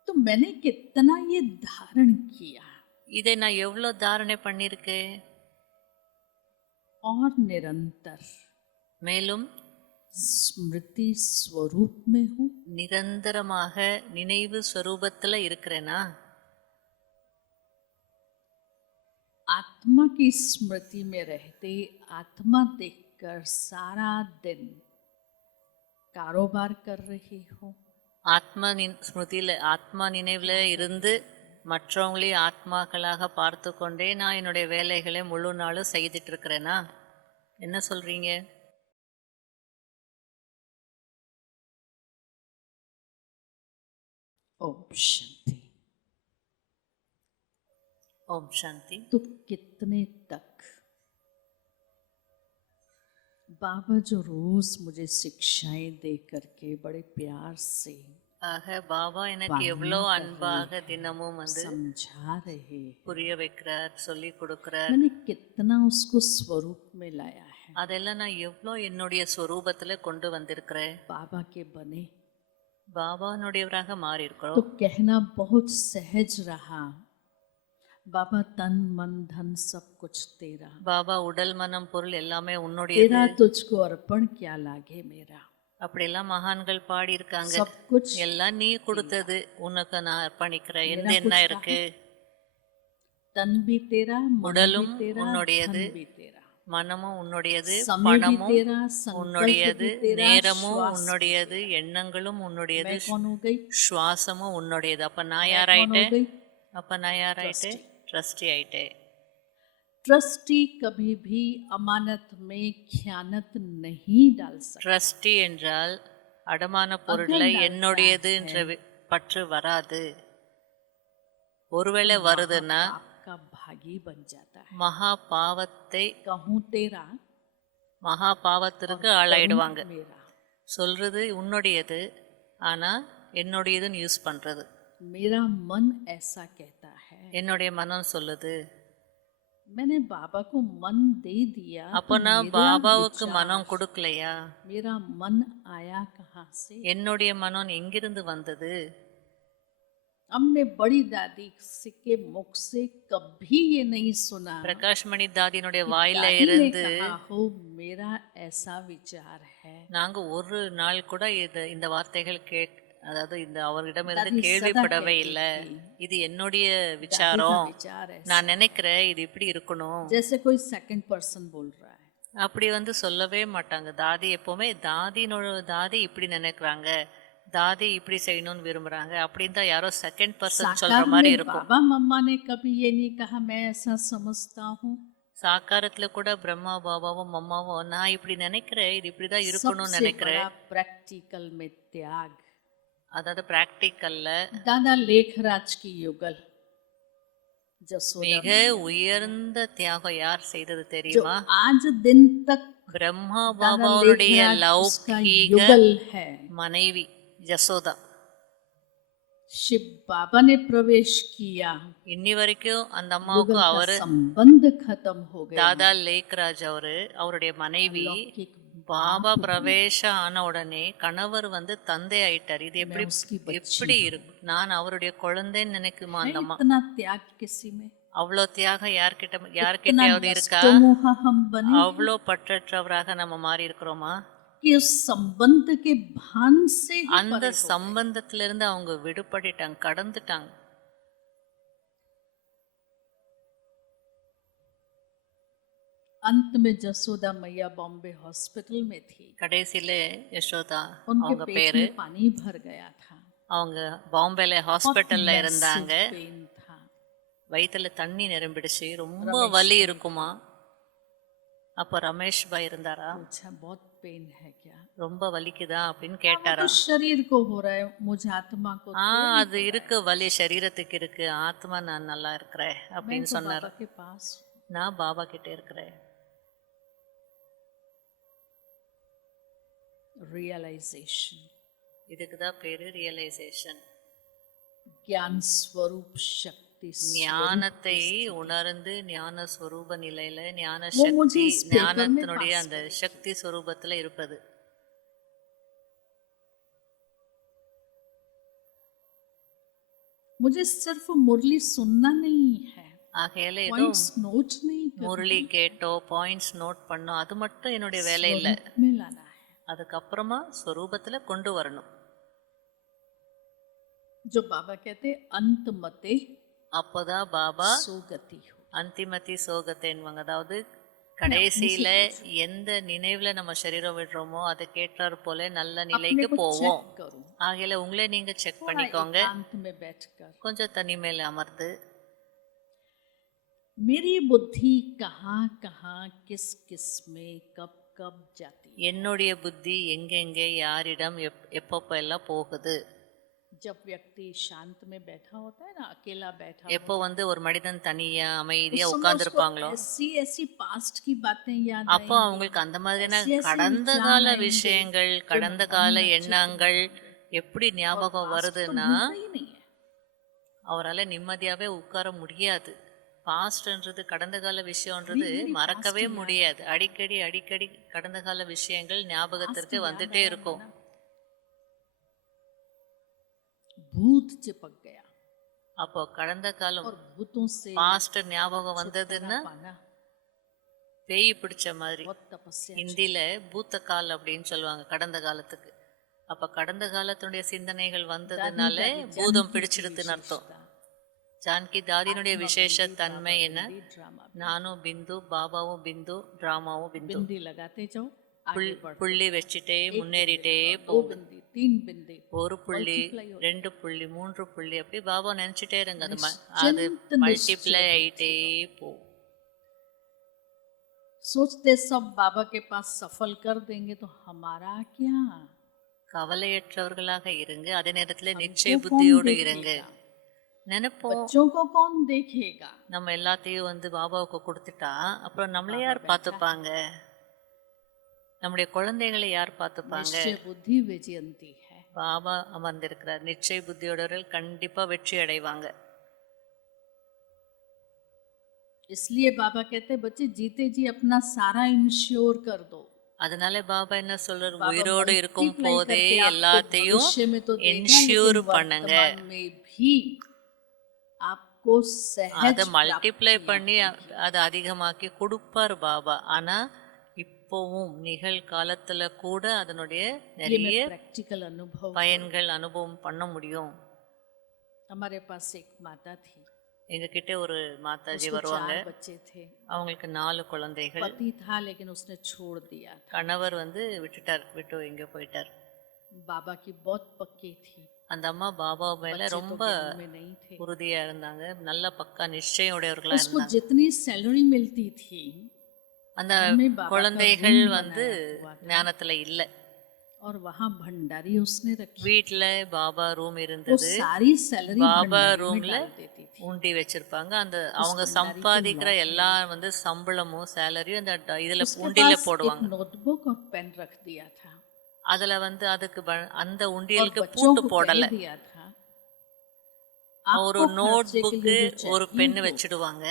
तो मैंने कितना ये धारण किया இதை நான் எவ்வளவு தாரணை பண்ணிருக்கேன். और निरंतर மேலும் स्मृति स्वरूप में हूँ। நிரந்தரமாக நினைவு ஸ்வரூபத்துல இருக்கிறேனா? आत्मा की स्मृति में रहते आत्मा देखकर सारा दिन कारोबार कर रही हूँ। ஸ்மிருதியில ஆத்மா நினைவுல இருந்து மற்றவங்களையும் ஆத்மாக்களாக பார்த்து கொண்டே நான் என்னுடைய வேலைகளை முழு நாளும் செய்துட்டு இருக்கிறேனா? என்ன சொல்றீங்க? ओम शांति। ஓம் சாந்தி. तो कितने तक बाबा जो रोज मुझे शिक्षाएं दे करके बड़े प्यार से ஆக பாபா எனக்கு எவ்வளோ அன்பாக தினமும் समझा रहे हैं, புரிய வைக்கிறார், சொல்லி கொடுக்கிறார். मैंने कितना उसको स्वरूप में लाया है। அதெல்லாம் நான் எவ்வளோ என்னுடைய ஸ்வரூபத்துல கொண்டு வந்திருக்கிறேன். बाबा के बने பாபானுடையவராக மாறி तो இருக்கிறோம். कहना बहुत सहज रहा, बाबा तन मन धन सब कुछ तेरा, பாபா உடல் மனம் பொருள் எல்லாமே உன்னுடையது. तेरा तुझको अर्पण क्या लागे मेरा, அப்படியெல்லாம் மகான்கள் பாடி இருக்காங்க. सब कुछ எல்லாம் நீ கொடுத்தது, உனக்கு நான் அர்ப்பணிக்கிறேன். எந்த என்ன இருக்கு? तन भी तेरा, मन भी உடலும் तेरा, உன்னுடையது, धन भी तेरा। மனமும் உன்னுடையது, समय भी பணமும் तेरा, संकल्प உன்னுடையது, भी तेरा, நேரமும் श्वास भी உன்னுடையது, तेरा। எண்ணங்களும் உன்னுடையது, मैं कौन हो गई? சுவாசமும் உன்னுடையது. அப்ப நான் मैं कौन हो யாராயிட்டேன்? गई? அப்ப நான் யாராயிட்டேன்? ட்ரஸ்டி ஆயிட்டேன். ट्रस्टी कभी भी अमानत में खयानत नहीं डाल सकता। ட்ரஸ்டி என்றால் அடமான பொருள்ல அகண்டால் என்னுடையது என்ற பற்று வராது. ஒருவேளை வருதுன்னா आपका भागी बन जाता है। மகா பாவத்தை कहूँ तेरा, மகா பாவத்திற்கு ஆளாயிடுவாங்க. मेरा, சொல்றது உன்னுடையது, ஆனா என்னுடையதுன்னு யூஸ் பண்றது. मेरा मन ऐसा कहता है। என்னுடைய மனம் சொல்லுது. मैंने बाबा को मन दे दिया, அப்போ तो நான் मेरा பாபாவுக்கு विचार, மனம் கொடுக்கலையா? मेरा मन आया कहाँ से? என்னுடைய மனம் எங்கிருந்து வந்தது? हमने बड़ी दादी के मुख से कभी ये नहीं सुना பிரகாஷ் மணி தாதியினுடைய कि வாயில दादी ने இருந்து कहा हो मेरा ऐसा विचार है। நாங்க ஒரு நாள் கூட இந்த வார்த்தைகள் அதாவது இந்த அவரிடமிருந்து दादी கேள்விப்படவே सदा இல்லை. कहती थी, இது என்னுடைய दादी का விசாரம், विचार ऐसा, நான் நினைக்கிறேன் இது இப்படி இருக்கணும். जैसे कोई सेकंड पर्सन बोल रहा है। அப்படி சொல்லவே மாட்டாங்க. தாதி எப்பவுமே தாதி இப்படி நினைக்கிறாங்க, தாதி இப்படி செய்யணும்னு விரும்புறாங்க அப்படின்னு தான் யாரோ செகண்ட் பர்சன் சொல்ற साकार மாதிரி में இருக்கும். बाबा मम्मा ने कभी ये नहीं कहा मैं ऐसा समझता हूँ। சாக்காரத்துல கூட பிரம்மா பாபாவும் அம்மாவும் நான் இப்படி நினைக்கிறேன், இது இப்படிதான் இருக்கணும்னு सबसे நினைக்கிறேன். बड़ा प्रैक्टिकल में त्याग, அதாவது பிராக்டிக்கல்ல दादा लेखराज की युगल जसोदा மிக உயர்ந்த தியாகம் யார் செய்தது जो தெரியுமா? आज दिन तक பிரம்மா दादा பாபாவுடைய लेखराज उसका லௌகீக युगल है। மனைவி யசோதா. शिव बाबा ने प्रवेश किया, இன்னி வரைக்கும் அந்த युगल அம்மாவுக்கு का அவரு संबंध खत्म हो गया। தாதா லேக்ராஜ் அவருடைய மனைவி लौकिक பாபா பிரவேசம் ஆன உடனே கணவர் தந்தை ஆயிட்டார். இது எப்படி उसकी बच्ची எப்படி இருக்கும்? நான் அவருடைய குழந்தைன்னு நினைக்குமா है அந்த அம்மா? इतना त्याग किसी में, அவ்வளோ தியாகம் इतना யார்கிட்டயாவது இருக்கா? नष्टमोह हम बने அவ்வளோ பற்றற்றவராக நம்ம மாறி இருக்கிறோமா? कि उस संबंध के भान से ही அந்த परे हो गए। சம்பந்தத்திலிருந்து அவங்க விடுபட்டுட்டாங்க, கடந்துட்டாங்க. अंत में जसोदा मैया बॉम्बे हॉस्पिटल में थी, கடைசியில யசோதா उनके அவங்க पेट பேரு. में पानी भर गया था, அவங்க பாம்பேல ஹாஸ்பிட்டல்ல बहुत இருந்தாங்க. massive pain था। வயிற்றுல தண்ணி நிரம்பிடுச்சு, ரொம்ப ரமேஷ் வலி இருக்குமா? அப்போ ரமேஷ் பாய் இருந்தாரா? पूछा बहुत पेन है क्या? ரொம்ப வலிக்குதா அப்படின்னு वो கேட்டாரா? तो शरीर को हो रहा है, मुझे आत्मा को அது இருக்கு, வலி சரீரத்துக்கு இருக்கு, ஆத்மா நான் நல்லா இருக்கிறேன் मैं அப்படின்னு तो சொன்னார். बाबा के पास நான் பாபா கிட்ட இருக்கிறேன். रियलाइजेशन, இதுக்கு தான் பேரு ரியலைசேஷன். ज्ञान स्वरूप शक्ति ஞானத்தை உணர்ந்து ஞான ஸ்வரூப நிலையில ஞான वो मुझे சக்தி, इस पेपर में ஞானத்தினுடைய पास அந்த करी। சக்தி ஸ்வரூபத்துல இருப்பது. मुझे सिर्फ मुरली सुनना नहीं है, ஆகையால ஏதோ पॉइंट्स नोट नहीं முரளி கேட்டோ பாயிண்ட்ஸ் நோட் பண்ணோ அது மட்டும் என்னுடைய வேலை करना, இல்லை. स्वरूप में लाना है। அதுக்கப்புறமா ஸ்வரூபத்துல கொண்டு வரணும். जो बाबा कहते अंत मते அப்போதான் பாபா सोगति हो। அந்திமதி சோகத்தைன்வாங்க. அதாவது கடைசியில எந்த நினைவுல நம்ம சரீரம் விடுறோமோ அதை கேட்டார் போல நல்ல अपने நிலைக்கு को போவோம். चेक करूं, ஆகையில உங்களே நீங்க செக் थोड़ा பண்ணிக்கோங்க. एकांत में बैठकर கொஞ்சம் தனிமையில அமர்ந்து मेरी बुद्धि कहाँ कहाँ किस किस में कब कब जाती है। என்னுடைய புத்தி எங்கெங்கே யாரிடம் எப்பப்ப எல்லாம் போகுது. जब व्यक्ति शांत में बैठा होता है ना, अकेला बैठा எப்போ ஒரு மனிதன் தனியா उस அமைதியா समय உட்கார்ந்து उसको இருப்பாங்களோ ऐसी ऐसी पास्ट की बातें याद அப்போ आएंगी। அவங்களுக்கு அந்த மாதிரியான ऐसी ऐसी கடந்த विचार கால आएंगे விஷயங்கள், जो கடந்த मन கால में எண்ணங்கள் எப்படி और ஞாபகம் past तो வருதுன்னா भूलता ही नहीं है। அவரால் நிம்மதியாவே உட்கார முடியாது. பாஸ்ட்ன்றது கடந்த கால விஷயம்ன்றது very மறக்கவே past முடியாது. அடிக்கடி அடிக்கடி கடந்த கால விஷயங்கள் ஞாபகத்திற்கு Past வந்துட்டே याद இருக்கும். आया ना, भूत चिपक गया அப்போ கடந்த காலம் और भूतों से பாஸ்ட் ஞாபகம் வந்ததுன்னா छुटकारा पाना பேய் பிடிச்ச மாதிரி. बहुत तपस्या ஹிந்தியில பூத்த கால் அப்படின்னு சொல்லுவாங்க கடந்த காலத்துக்கு. அப்ப கடந்த காலத்துடைய சிந்தனைகள் வந்ததுனால दादी பூதம் जानती थी பிடிச்சிடுதுன்னு அர்த்தம். विशेषता। ஜானகி தாதியினுடைய விசேஷ தன்மை என்ன? ड्रामा நானும் பிந்து, பாபாவும் பிந்து, டிராமாவும் பிந்து. बिंदी लगाते जाओ, आगे बढ़ते புள்ளி வச்சுட்டே एक முன்னேறிட்டே बिंदी, दो போங்க. बिंदी, तीन बिंदी, ஒரு புள்ளி, multiply हो 2 புள்ளி, 3 புள்ளி, அப்படி பாபா நினைச்சிட்டே இருங்க. அது निश्चिंत மல்டிப்ளை निश्चय ஆயிட்டே போகும். सोचते सब बाबा के पास सफल कर देंगे तो हमारा क्या? கவலையற்றவர்களாக இருங்க, அதே நேரத்துல हमको நிச்சய कौन புத்தியோடு இருங்க. देखेगा? நினைப்போம் बच्चों को कौन देखेगा? நம்ம எல்லாத்தையும் பாபாவுக்கு கொடுத்துட்டா அப்புறம் நம்மளை பாபா யார் பேச்சா? பார்த்துப்பாங்க? நம்முடைய குழந்தைகளை யார் பார்த்துப்பாங்க? निश्चय बुद्धि विजयंती है। பாபா அமர்ந்திருக்கிறார். நிச்சய புத்தியோடவர்கள் கண்டிப்பா வெற்றி அடைவாங்க. इसलिए बाबा कहते हैं बच्चे जीते जी अपना सारा इंश्योर कर दो। அதனால பாபா என்ன சொல்றாரு? बाबा உயிரோடு இருக்கும் multiply போதே करके आपको எல்லாத்தையும் भविष्य में तो देगा, இன்ஷூர் लेकिन பண்ணுங்க. वर्तमान में भी आपको सहज அதை மல்டிப்ளை प्राप्तियां பண்ணி அதை அதிகமாக்கி கொடுப்பார் பாபா. ஆனா இப்போவும் நிகழ்காலத்துல கூட அதனுடைய ये நிறைய मैं प्रैक्टिकल अनुभव பயன்கள் அனுபவம் பண்ண முடியும். हमारे पास एक माता थी, எங்க கிட்ட ஒரு மாதாஜி उसको வருவாங்க. 4 बच्चे थे, அவங்களுக்கு 4 குழந்தைகள். पति था लेकिन उसने छोड़ दिया था। கணவர் விட்டு எங்க போயிட்டார். बाबा की बहुत पक्की थी, அந்த அம்மா பாபா மேல बच्चे तो ரொம்ப ज्ञान में नहीं थे। உறுதியா இருந்தாங்க. நல்ல பக்கா நிச்சயம் உடையவர்களா उसको இருந்தாங்க. जितनी सैलरी मिलती थी அந்த हमें बाबा का குழந்தைகள் रूम बनाया हुआ था ஞானத்துல இல்ல. और वहाँ भंडारी उसने रखी। வீட்டுல பாபா ரூம் वो இருந்தது. सारी सैलरी பாபா भंडारी में ரூம்ல डाल देती थी। உண்டி வச்சிருப்பாங்க. அந்த அவங்க சம்பாதிக்கிற எல்லா சம்பளமும் சேலரியும் அந்த இதுல उसके உண்டியில पास போடுவாங்க. एक नोटबुक और पेन रख दिया था அதுல அதுக்கு அந்த और உண்டியலுக்கு बच्चों பூட்டு को போடல. कह दिया था ஒரு आपको நோட் खर्चे के புக்கு लिए जो ஒரு चाहिए பென்னு हो, வச்சிடுவாங்க.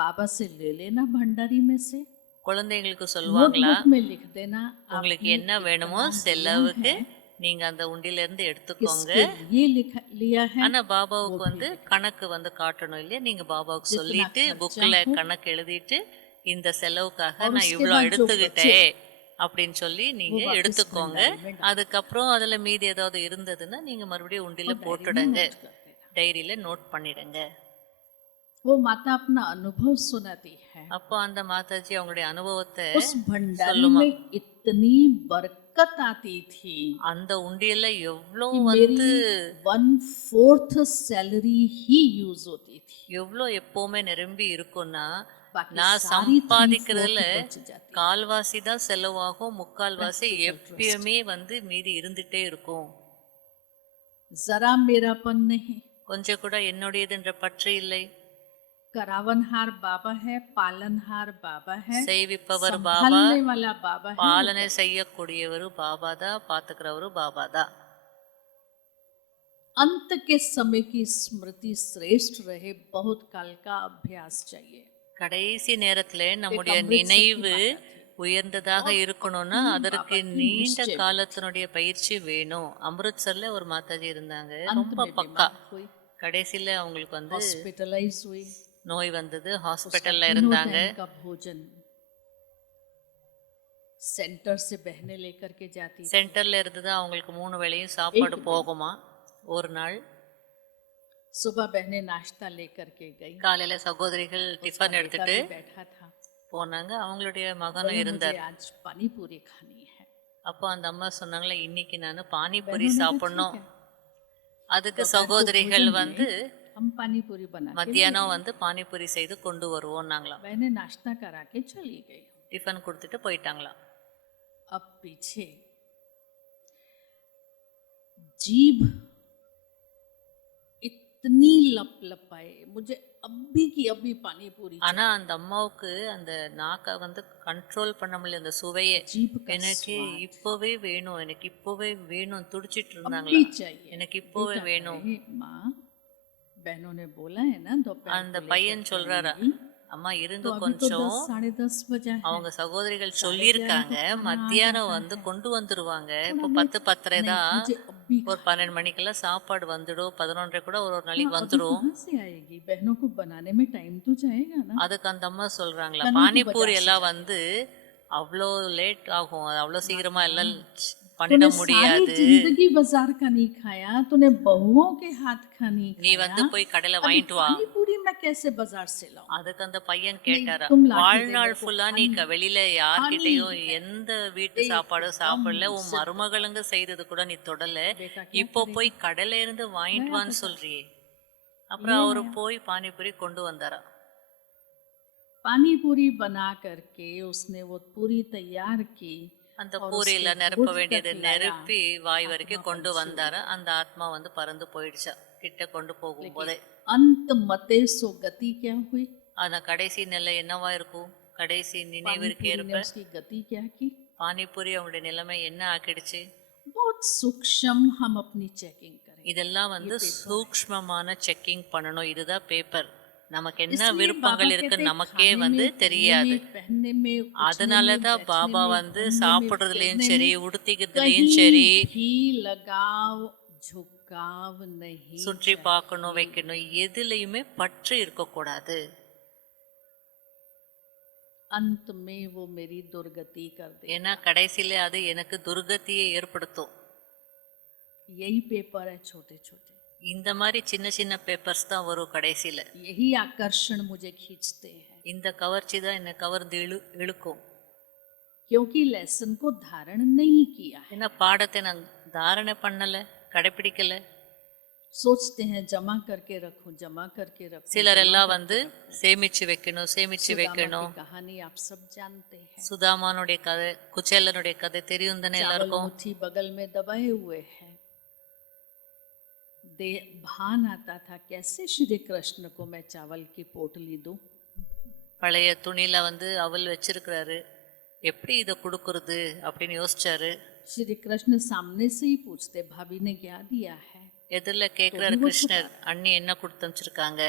बाबा से ले लेना भंडारी में से, குழந்தைங்களுக்கு சொல்லுவாங்களா, नोटबुक में लिख देना உங்களுக்கு आपने என்ன வேணுமோ इतना दिया செலவுக்கு है, நீங்க அந்த உண்டியில இருந்து எடுத்துக்கோங்க. किसके लिए लिया है, ஆனா பாபாவுக்கு கணக்கு காட்டணும் இல்லையா? நீங்க பாபாவுக்கு जितना சொல்லிட்டு खर्चा புக்ல हो, கணக்கு எழுதிட்டு இந்த செலவுக்காக और நான் उसके இவ்வளோ बाद जो எடுத்துக்கிட்டேன் அப்படின்னு சொல்லி நீங்க वो वापस எடுத்துக்கோங்க. भंडारी में डाल அதுக்கப்புறம் அதுல மீதி ஏதாவது இருந்ததுன்னா நீங்க மறுபடியும் உண்டியில और डायरी में போட்டுடுங்க, नोट कर देना। டைரியில நோட் பண்ணிடுங்க. वो माता अपना अनुभव सुनाती है। அப்போ அந்த மாதாஜி அவங்களுடைய அனுபவத்தை उस भंडारी சொல்லுமா. में इतनी बरकत आती थी அந்த உண்டியல்ல எவ்வளோ कि मेरी 1/4 सैलरी ही यूज होती थी, எவ்வளோ எப்பவுமே நிரம்பி இருக்கும்னா बाकी நான் सारी 3/4 சம்பாதிக்கிறதுல बच जाती। கால்வாசி தான் செலவாகும், முக்கால்வாசி எப்பயுமே மீதி இருந்துட்டே இருக்கும். जरा मेरापन नहीं, கொஞ்சம் கூட என்னுடையதுன்ற பற்று இல்லை. करावनहार बाबा है, पालनहार बाबा है, செய்விப்பவர் பாபா, संभालने वाला बाबा है। பாலனை செய்யக்கூடியவரு பாபா தான், பாத்துக்கிறவரு பாபா தான். अंत के समय की स्मृति श्रेष्ठ रहे, बहुत काल का अभ्यास चाहिए। கடைசி நேரத்துல நம்முடைய நினைவு உயர்ந்ததாக இருக்கணும்னா அதற்கு நீண்ட காலத்தினுடைய பயிற்சி வேணும். அமிர்த்சர்ல ஒரு மாதாஜி இருந்தாங்க, ரொம்ப பக்கா. हुई, கடைசியில அவங்களுக்கு हॉस्पिटलाइज हुई, நோய் வந்தது, उसका ஹாஸ்பிட்டல்ல तीनों இருந்தாங்க. टाइम का भोजन सेंटर से बहने लेकर के जाती थी। சென்டர்ல இருந்தது அவங்களுக்கு 3 வேளையும் சாப்பாடு போகுமா. ஒரு நாள் सुबह बहने नाश्ता लेकर के गई, காலையில சகோதரிகள் டிஃபன் बेटा எடுத்துட்டு भी बैठा था, போனாங்க. அவங்களுடைய மகனும் बोले, मुझे இருந்தார். आज पानी पूरी खानी है। அப்போ அந்த அம்மா சொன்னாங்களே, இன்னைக்கு நான் பானிபூரி बहनों ने कहा, சாப்பிடணும். ठीक है, அதுக்கு दोपहर को சகோதரிகள் भोजन में हम पानी पूरी बना के ले மத்தியானம் பானிபூரி செய்து கொண்டு வருவோம்னாங்களாம். बहने नाश्ता करा के चली गई। டிஃபன் கொடுத்துட்டு போயிட்டாங்களாம். अब पीछे जीभ इतनी लपलपाए, मुझे अभी की अभी पानी पूरी ஆனா அந்த அம்மாவுக்கு அந்த நாக்க கண்ட்ரோல் பண்ண முடியல, அந்த சுவையை. जीभ का எனக்கு स्वाद இப்போவே வேணும், எனக்கு இப்போவே வேணும் துடிச்சிட்டு अभी இருந்தாங்களா. चाहिए। எனக்கு இப்போவே बेटा வேணும். कहे, माँ बहनों ने बोला है ना दोपहर அந்த को लेकर பையன் के சொல்றாரா, आएंगी, அம்மா இருங்க तो अभी तो கொஞ்சம், 10 साढ़े 10 बजा है, அவங்க சகோதரிகள் சொல்லியிருக்காங்க மத்தியானம் கொண்டு வந்துருவாங்க. இப்போ थोड़ा 10-10:30 नहीं, தான், मुझे अभी ஒரு 12 மணிக்கெல்லாம் சாப்பாடு வந்துடும். 11:30 கூட ஒரு நாளைக்கு हाँ, अभी வந்துடும். कहाँ से आएगी, बहनों को बनाने में टाइम तो जाएगा ना। அதுக்கு அந்த அம்மா சொல்றாங்களா, கண்ணாடி பானிபூரி பஜார் எல்லாம் அவ்வளோ லேட் ஆகும், அது அவ்வளோ சீக்கிரமா எல்லாம் பண்ணிட तूने सारी முடியாது. जिंदगी बाजार का नहीं खाया, तूने बहुओं के हाथ का नहीं நீ खाया, வந்து போய் கடையில अभी வாங்கிட்டு வா. पानी पूरी मैं कैसे बाजार से लाऊं? அதுக்கு அந்த பையன் கேட்டாரா, तुम लाके दे வாழ்நாள் मेरे को ஃபுல்லா நீ खानी வெளியில है, யார்கிட்டயும் खानी है। எந்த வீட்டு சாப்பாடும் சாப்பிடல, एकदम உன் सिद्ध। மருமகளுங்க செய்தது கூட நீ தொடல, बेटा क्या இப்போ करेगा? போய் கடையில இருந்து வாங்கிட்டு गया வான்னு बेटा, சொல்றியே. அப்புறம் ले அவரு आया। போய் பானிபூரி கொண்டு வந்தாரா. पानी पूरी बना करके उसने वो पूरी तैयार की அந்த और பூரியில उसको நிரப்ப भूज வேண்டியது तक लाया। நிரப்பி வாய் வரைக்கும் आत्मा கொண்டு पंछी வந்தாரா. उड़ அந்த ஆத்மா வந்து பறந்து போயிடுச்சா. கிட்ட கொண்டு போகும்போதே लेकिन अंत मते सो गति क्या हुई? அந்த கடைசி நிலை என்னவா இருக்கும்? கடைசி पानी நினைவிற்கு पूरी ने ஏற்ப उसकी गति क्या की? பானிபூரி அவங்களுடைய நிலைமை என்ன ஆக்கிடுச்சு. बहुत सूक्ष्म हम अपनी चेकिंग करें। இதெல்லாம் வந்து சூக்ஷ்மமான செக்கிங் பண்ணணும். இதுதான் பேப்பர். நமக்கு என்ன इसलिए बाबा விருப்பங்கள் कहते இருக்கு हैं, நமக்கே खाने வந்து में, पीने தெரியாது. में, पहनने में, उठने அதனால में, தான் बैठने பாபா में, வந்து घूमने में, சாப்பிடுறதுலயும் फिरने சரி में உடுத்திக்கிறதுலயும் சரி कहीं भी लगाव झुकाव नहीं சுற்றி चाहिए। பார்க்கணும் வைக்கணும் எதுலயுமே பற்று இருக்கக்கூடாது. अंत में वो मेरी दुर्गति कर दे। ஏன்னா கடைசியில அது எனக்கு துர்கதியை ஏற்படுத்தும். यही पेपर है छोटे छोटे, இந்த மாதிரி சின்ன சின்ன பேப்பர்ஸ் தான் வரும் கடைசியில. यही आकर्षण मुझे खींचते हैं, இந்த கவர்ச்சி தான் என்னை கவர்ந்து இழுக்கும். क्योंकि लेसन को धारण नहीं किया है। ஏன்னா பாடத்தை நான் தாரணை பண்ணல, கடைபிடிக்கல. सोचते हैं जमा करके रखूं, जमा करके रखूं। சிலர் எல்லாம் வந்து சேமிச்சு வைக்கணும் சேமிச்சு सुदामा வைக்கணும். की कहानी आप सब जानते हैं। சுதாமானுடைய கதை, குச்சேலனுடைய கதை தெரியும் தானே चावल எல்லாருக்கும். मुट्ठी बगल में दबाए हुए हैं। भान आता था कैसे श्री कृष्ण को मैं चावल की पोटली दूं। பழைய துணியில வந்து அவல் வச்சிருக்கிறாரு, எப்படி இதை கொடுக்கறது அப்படின்னு யோசிச்சாரு. श्री कृष्ण सामने से ही पूछते, भाभी ने क्या दिया है? எதிரில கேட்கிறாரு கிருஷ்ணர், அண்ணி என்ன கொடுத்து அமைச்சிருக்காங்க.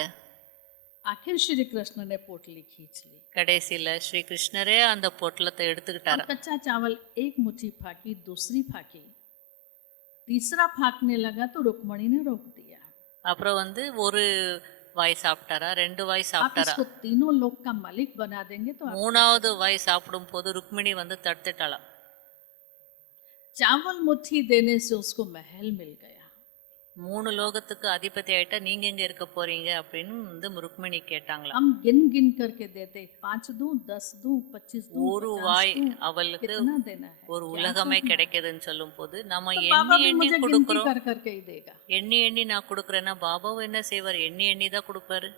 आखिर श्री कृष्ण ने पोटली खींच ली। கடைசியில ஸ்ரீ கிருஷ்ணரே அந்த பொட்டலத்தை और எடுத்துக்கிட்டாரா. कच्चा चावल एक मुट्ठी फाकी, दूसरी फाकी, तीसरा फाकने लगा तो रुक्मणी ने रोक दिया। அப்புறம் வந்து ஒரு வாய் சாப்பிட்டாரா, ரெண்டு வாய் आप சாப்பிட்டாரா. इसको तीनों लोक का मालिक बना देंगे तो आप மூணாவது வாய் சாப்பிடும் போது ருக்மிணி வந்து தடுத்துட்டாளாம். चावल मुट्ठी देने से उसको महल मिल गया। மூணு லோகத்துக்கு அதிபதி ஆயிட்டா நீங்க எங்க இருக்க போறீங்க அப்படின்னு வந்து ருக்மிணி கேட்டாங்களாம். हम गिन गिन करके देते, 5 दूं, 10 दूं, 25 दूं, ஒரு 50 வாய் दूं, அவளுக்கு कितना देना है? ஒரு உலகமே கிடைக்குதுன்னு சொல்லும் போது நம்ம तो बाबा எண்ணி भी எண்ணி मुझे गिनती கொடுக்கறோம். कर करके ही देगा। எண்ணி எண்ணி நான் கொடுக்குறேன்னா பாபாவும் என்ன செய்வார், எண்ணி எண்ணி தான் கொடுப்பாரு.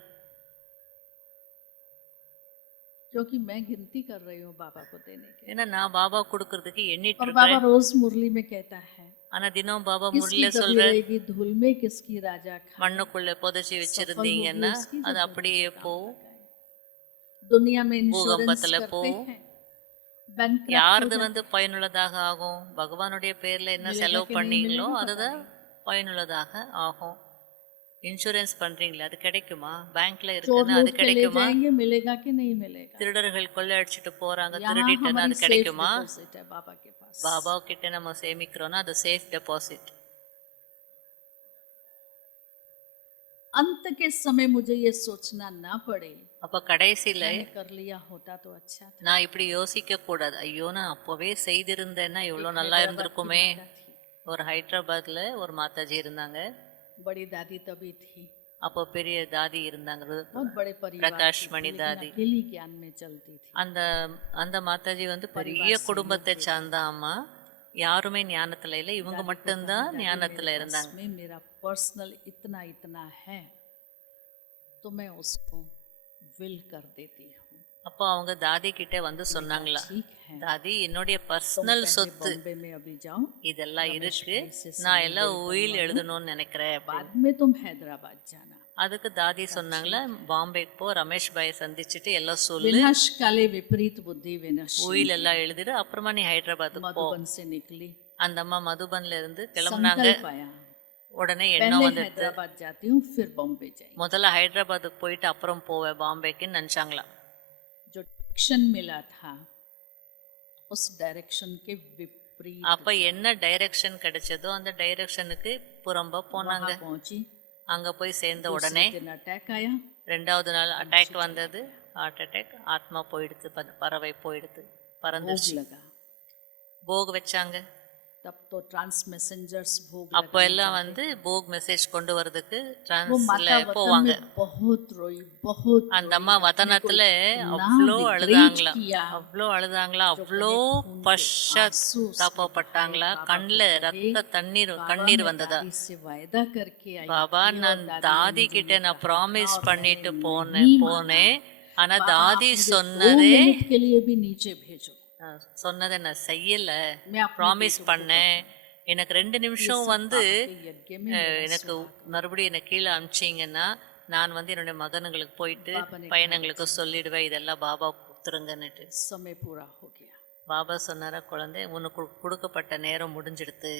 क्योंकि मैं गिनती कर रही हूँ बाबा को देने के। ஏன்னா நான் பாபா கொடுக்கறதுக்கு எண்ணிட்டு और बाबा இருக்கேன். रोज मुरली में कहता है, ஆனா தினம் பாபா किसकी முரளில दबी சொல்ற, रहेगी धूल में, किसकी राजा खा। மண்ணுக்குள்ள புதைச்சி வச்சிருந்தீங்கன்னா அது அப்படியே போகும். दुनिया में इंश्योरेंस பூகம்பத்துல करते போகும். हैं, बैंक யாரது வந்து பயனுள்ளதாக ஆகும், பகவானுடைய பேர்ல என்ன செலவு பண்ணீங்களோ அதுதான் பயனுள்ளதாக ஆகும். இன்சூரன்ஸ் பண்றீங்களா, அது கிடைக்குமா? பேங்க்ல चोर இருக்குன்னா அது लूट के ले கிடைக்குமா? जाएंगे, मिलेगा कि नहीं मिलेगा? திருடர்கள் கொள்ளை அடிச்சுட்டு போறாங்க, यहाँ திருடிட்டேன்னா हमारी அது सेफ கிடைக்குமா? डिपॉजिट है बाबा के पास। பாபா கிட்ட நம்ம சேமிக்கிறோம்னா அது சேஃப் டெபாசிட். अंत के समय मुझे ये सोचना ना पड़े, அப்ப கடைசியில मैंने कर लिया होता तो अच्छा था। நான் இப்படி யோசிக்க கூடாது, ஐயோ நான் அப்பவே செய்திருந்தேன்னா எவ்வளவு நல்லா हैदराबाद की இருந்திருக்குமே. माता थी, ஒரு ஹைதராபாத்ல ஒரு மாதாஜி இருந்தாங்க. बड़ी दादी तभी थी, அப்போ பெரிய தாதி இருந்தாங்க, बहुत बड़े परिवार பிரகாஷ் की थी, மணி लेकिन தாதி. अकेली ज्ञान में चलती थी। அந்த அந்த மாதாஜி வந்து பெரிய குடும்பத்தை சார்ந்த அம்மா, யாருமே ஞானத்துல இல்லை, இவங்க மட்டும்தான் ஞானத்துல இருந்தாங்க. में मेरा पर्सनल इतना इतना है तो मैं उसको विल कर देती हूँ। அப்போ அவங்க தாதி கிட்ட வந்து சொன்னாங்களா, ठीक है, தாதி என்னுடைய तुम பர்சனல் पहले சொத்து बॉम्बे में अभी जाओ, இதெல்லாம் இருக்கு, நான் எல்லாம் உயில் எழுதணும்னு நினைக்கிறேன் அப்படின்னு. बाद में तुम हैदराबाद जाना। அதுக்கு தாதி சொன்னாங்களா, பாம்பேக்கு போ, ரமேஷ் பாயை சந்திச்சுட்டு எல்லாம் சொல்லு, विनाश काले विपरीत बुद्धि विनाश உயில் எல்லாம் எழுதிடு, அப்புறமா நீ ஹைதராபாத்துக்கு போ. मधुबन से निकली, அந்த அம்மா மதுபன்ல இருந்து கிளம்புனாங்க. संकल्प आया, உடனே எண்ணம் पहले வந்துட்டு हैदराबाद जाती हूँ फिर बॉम्बे जाएंगे। முதல்ல ஹைதராபாத்துக்கு போயிட்டு அப்புறம் போவேன் பாம்பேக்குன்னு நினைச்சாங்களாம். जो डायरेक्शन मिला था उस डायरेक्शन के विपरीत அப்ப என்ன டைரக்ஷன் கிடைச்சதோ அந்த டைரக்ஷனுக்கு புறம்பா போனாங்க. वहाँ पहुंची। அங்க போய் சேர்ந்த दूसरे உடனே दिन अटैक आया, ரெண்டாவது நாள் அட்டாக் வந்தது, ஹார்ட் அட்டாக். ஆத்மா போயிடுத்து, பறவை போயிடுத்து, भोग பறந்துருச்சு. लगा। போக வச்சாங்க. तब तो ट्रांस मैसेंजर्स भोग அப்போ எல்லாம் வந்து போக் மெசேஜ் கொண்டு வரதுக்கு वो டிரான்ஸ்ல माता वतन போவாங்க. में बहुत रोई, बहुत அந்த रोई, அம்மா अपने को வதனத்துல इतना அவ்வளோ विग्रहित அழுதாங்களா, किया அவ்வளோ அழுதாங்களா, जो அவ்வளோ कहे खून के आंसू उसने பட்டாங்களா, बहाए। बाबा கண்ணில் को कहे, ரத்த தண்ணீர் बाबा கண்ணீர் मैं வந்ததா. दादी से वायदा करके आई பாபா थी और நான் दादी ने தாதி मुझे கிட்ட ये நான் कहा ப்ராமிஸ் था और பண்ணிட்டு मैंने போனேன் नहीं माना। போனேன் ஆனா बाबा आप தாதி मुझे 2 சொன்னதே मिनट के लिए भी नीचे भेजो, சொன்னதை நான் செய்யல, मैं अपने ப்ராமிஸ் बेटों को பண்ணேன். எனக்கு 2 ये நிமிஷம் सब வந்து बाबा के यज्ञ में मेरा எனக்கு सुहाग। மறுபடியும் என்னை கீழே அனுப்பிச்சிங்கன்னா நான் வந்து என்னுடைய மகனுங்களுக்கு போயிட்டு बाबा ने कहा பையனுங்களுக்கு சொல்லிடுவேன் இதெல்லாம் பாபா கொடுத்துருங்கன்னுட்டு. समय पूरा हो गया। பாபா சொன்னாரா, குழந்தை உனக்கு கொடுக்கப்பட்ட நேரம் முடிஞ்சிடுத்து.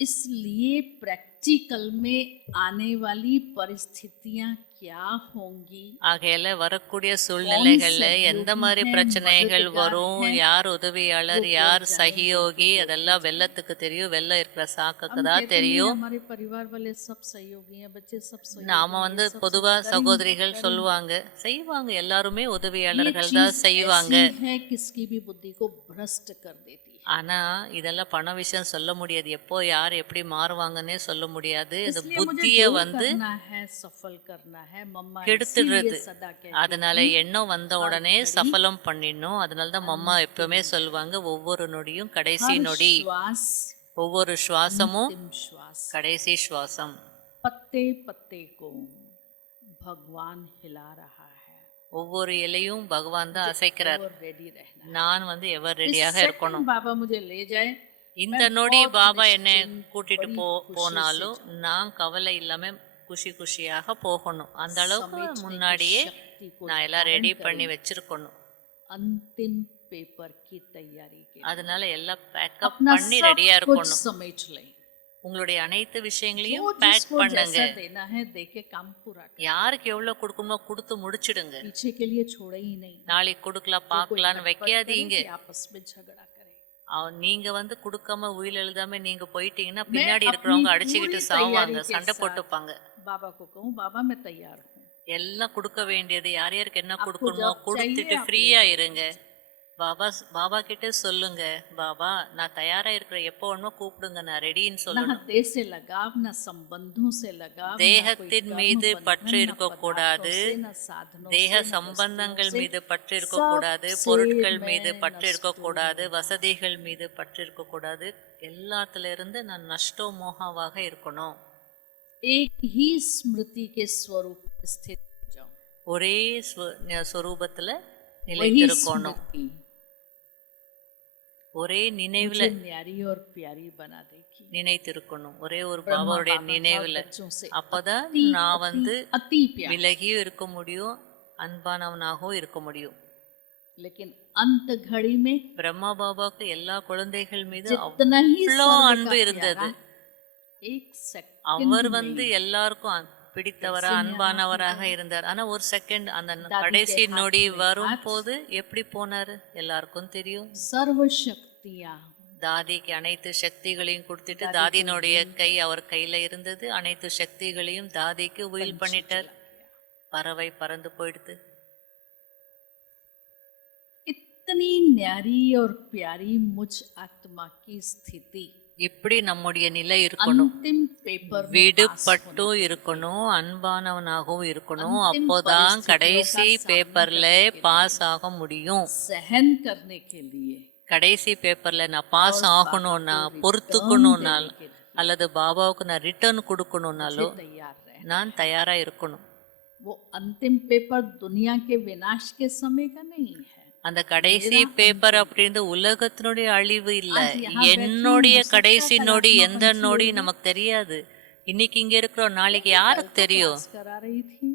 इसलिए प्रैक्टिकल में आने वाली परिस्थितियां क्या होंगी, ஆகையால வரக்கூடிய சூழ்நிலைகள்ல எந்த மாதிரி பிரச்சனைகள் வரும், யார் உதவியாளர், யார் சகியோகி, அதெல்லாம் வெள்ளத்துக்கு தெரியும், வெள்ளம் இருக்கிற சாக்குக்கு हम தான் कहते हैं தெரியும். हमारे परिवार वाले सब सहयोगी हैं, बच्चे सब सहयोगी நாம हैं, வந்து सब பொதுவா करेंगे, சகோதரிகள் करेंगे। சொல்லுவாங்க, செய்வாங்க, எல்லாருமே ये உதவியாளர்கள் चीज தான் செய்வாங்க. ऐसी है किसकी भी बुद्धि को भ्रष्ट कर देती है। ஆனா இதெல்லாம் பண விஷயம் சொல்ல முடியாது, எப்போ யார் எப்படி மாறுவாங்கன்னே சொல்ல முடியாது. இந்த इसलिए मुझे புத்திய जो வந்து करना है सफल करना है, मम्मा கெடுத்துடுறது. इसीलिए सदा कहती அதனால थी, எண்ணம் வந்த உடனே சஃபலம் பண்ணிடணும். அதனால தான் மம்மா எப்பவுமே சொல்லுவாங்க, ஒவ்வொரு நொடியும் கடைசி हर நொடி, श्वास ஒவ்வொரு சுவாசமும் अंतिम श्वास, கடைசி சுவாசம். पत्ते पत्ते को भगवान हिला रहा है ஒவ்வொரு இலையும் பகவான் தான் அசைக்கிறார். और रेडी रहना। நான் வந்து எவர் ரெடியாக इस இருக்கணும். सेकंड बाबा मुझे ले जाए, இந்த நொடி பாபா என்னை கூட்டிட்டு போனாலும் நான் கவலை இல்லாம குஷி குஷியாக போகணும். அந்த அளவுக்கு முன்னாடியே நான் எல்லாம் ரெடி பண்ணி வச்சிருக்கணும். अंतिम पेपर की तैयारी के அதனால எல்லாம் பேக்கப் अपना பண்ணி सब ரெடியா कुछ இருக்கணும். समेट ले, உங்களுடைய அனைத்து விஷயங்களையும் जो பேக் जिसको பண்ணுங்க. जैसा देना है देके काम पूरा कर, யாருக்கு எவ்வளவு கொடுக்கணுமோ கொடுத்து முடிச்சிடுங்க. पीछे के लिए छोड़े ही नहीं। நாளைக்கு கொடுக்கலாம் பார்க்கலான்னு खटपट करे வைக்காதீங்க. कि आपस में झगड़ा करे। நீங்க வந்து கொடுக்காம உயில் எழுதாம நீங்க போயிட்டீங்கன்னா मैं பின்னாடி अपनी இருக்கிறவங்க அடிச்சுக்கிட்டு पूरी சாவாங்க, तैयारी के சண்டை साथ போட்டுப்பாங்க. बाबा को कहूँ, बाबा मैं तैयार हूँ, எல்லாம் கொடுக்க வேண்டியது யார் யாருக்கு என்ன आपको கொடுக்கணுமோ जब கொடுத்துட்டு चाहिए आप ஃப்ரீயா ले இருங்க. பாபா கிட்ட சொல்லுங்க, பாபா நான் தயாரா இருக்கிறேன், எப்போ வேணுமோ கூப்பிடுங்க, நான் ரெடின்னு ना சொல்லணும். देह से लगाव, ना संबंधों से लगाव, ना कोई தேகத்தின் कर्म மீது बंधन, பற்று ना இருக்கக்கூடாது, पदार्थों से, ना साधनों தேக से, ना சம்பந்தங்கள் वस्तुओं से, மீது பற்று இருக்கக்கூடாது, सबसे பொருட்கள் मैं மீது பற்று नष्टो இருக்கக்கூடாது, வசதிகள் மீது பற்று இருக்கக்கூடாது. எல்லாத்துல இருந்து நான் நஷ்டோ மோகாவாக இருக்கணும். एक ही स्मृति के स्वरूप में स्थित हो जाऊं, ஒரே ஸ்வரூபத்துல वही நிலைத்திருக்கணும். स्मृति ஒரே நினைவுல मुझे न्यारी और प्यारी बना देगी। நினைத்திருக்கணும், ஒரே ஒரு ब्रह्मा பாபாவுடைய बाबा का நினைவுல. बच्चों से அப்பதான் अति நான் வந்து अति अति प्यार, விலகியும் இருக்க முடியும், அன்பானவனாகவும் இருக்க முடியும். लेकिन अंत घड़ी में பிரம்மா பாபாவுக்கு எல்லா குழந்தைகள் மீது जितना ही அவ்வளோ सर्व அன்பு का இருந்தது. प्यारा, एक அவர் सेकंड வந்து में எல்லாருக்கும் பிடித்தவரா அன்பானவராக இருந்தார். ஆனா ஒரு செகண்ட் அந்த दादी கடைசி के हाथ நொடி में வரும் हाथ, போது எப்படி போனாரு எல்லாருக்கும் தெரியும். सर्व शक्तियां தாதிக்கு அனைத்து சக்திகளையும் கொடுத்துட்டு தாதியினுடைய கை அவர் கையில இருந்தது. அனைத்து சக்திகளையும் தாதிக்கு உயில் பண்ணிட்டார். பறவை பறந்து போயிடுது. इतनी न्यारी और प्यारी मुझ आत्मा की स्थिति இப்படி நம்முடைய நிலை இருக்கணும். अंतिम पेपर में पास விடுபட்டும் இருக்கணும், அன்பானவனாகவும் இருக்கணும். अंतिम அப்போதான் परिस्थितियों கடைசி का सामना பேப்பர்ல करने के பாஸ் ஆக முடியும். सहन करने के लिए கடைசி பேப்பர்ல நான் பாஸ் और ஆகணும்னா, बाबा को பொறுத்துக்கணும்னால் return देने के लिए அல்லது பாபாவுக்கு நான் ரிட்டர்ன் கொடுக்கணும்னாலோ मुझे तैयार रहे। நான் தயாரா இருக்கணும். वो अंतिम पेपर दुनिया के विनाश के समय का नहीं है। அந்த கடைசி பேப்பர் அப்படின்னு உலகத்தினுடைய அழிவு இல்ல, आज यहाँ என்னுடைய बैठी हूँ, கடைசி हो सकता है நொடி कल எந்த आत्मा நொடி पंछी நமக்கு தெரியாது. இன்னைக்கு இங்க இருக்கிறோம், நாளைக்கு யாருக்கு தெரியும். क्लास करा रही थी,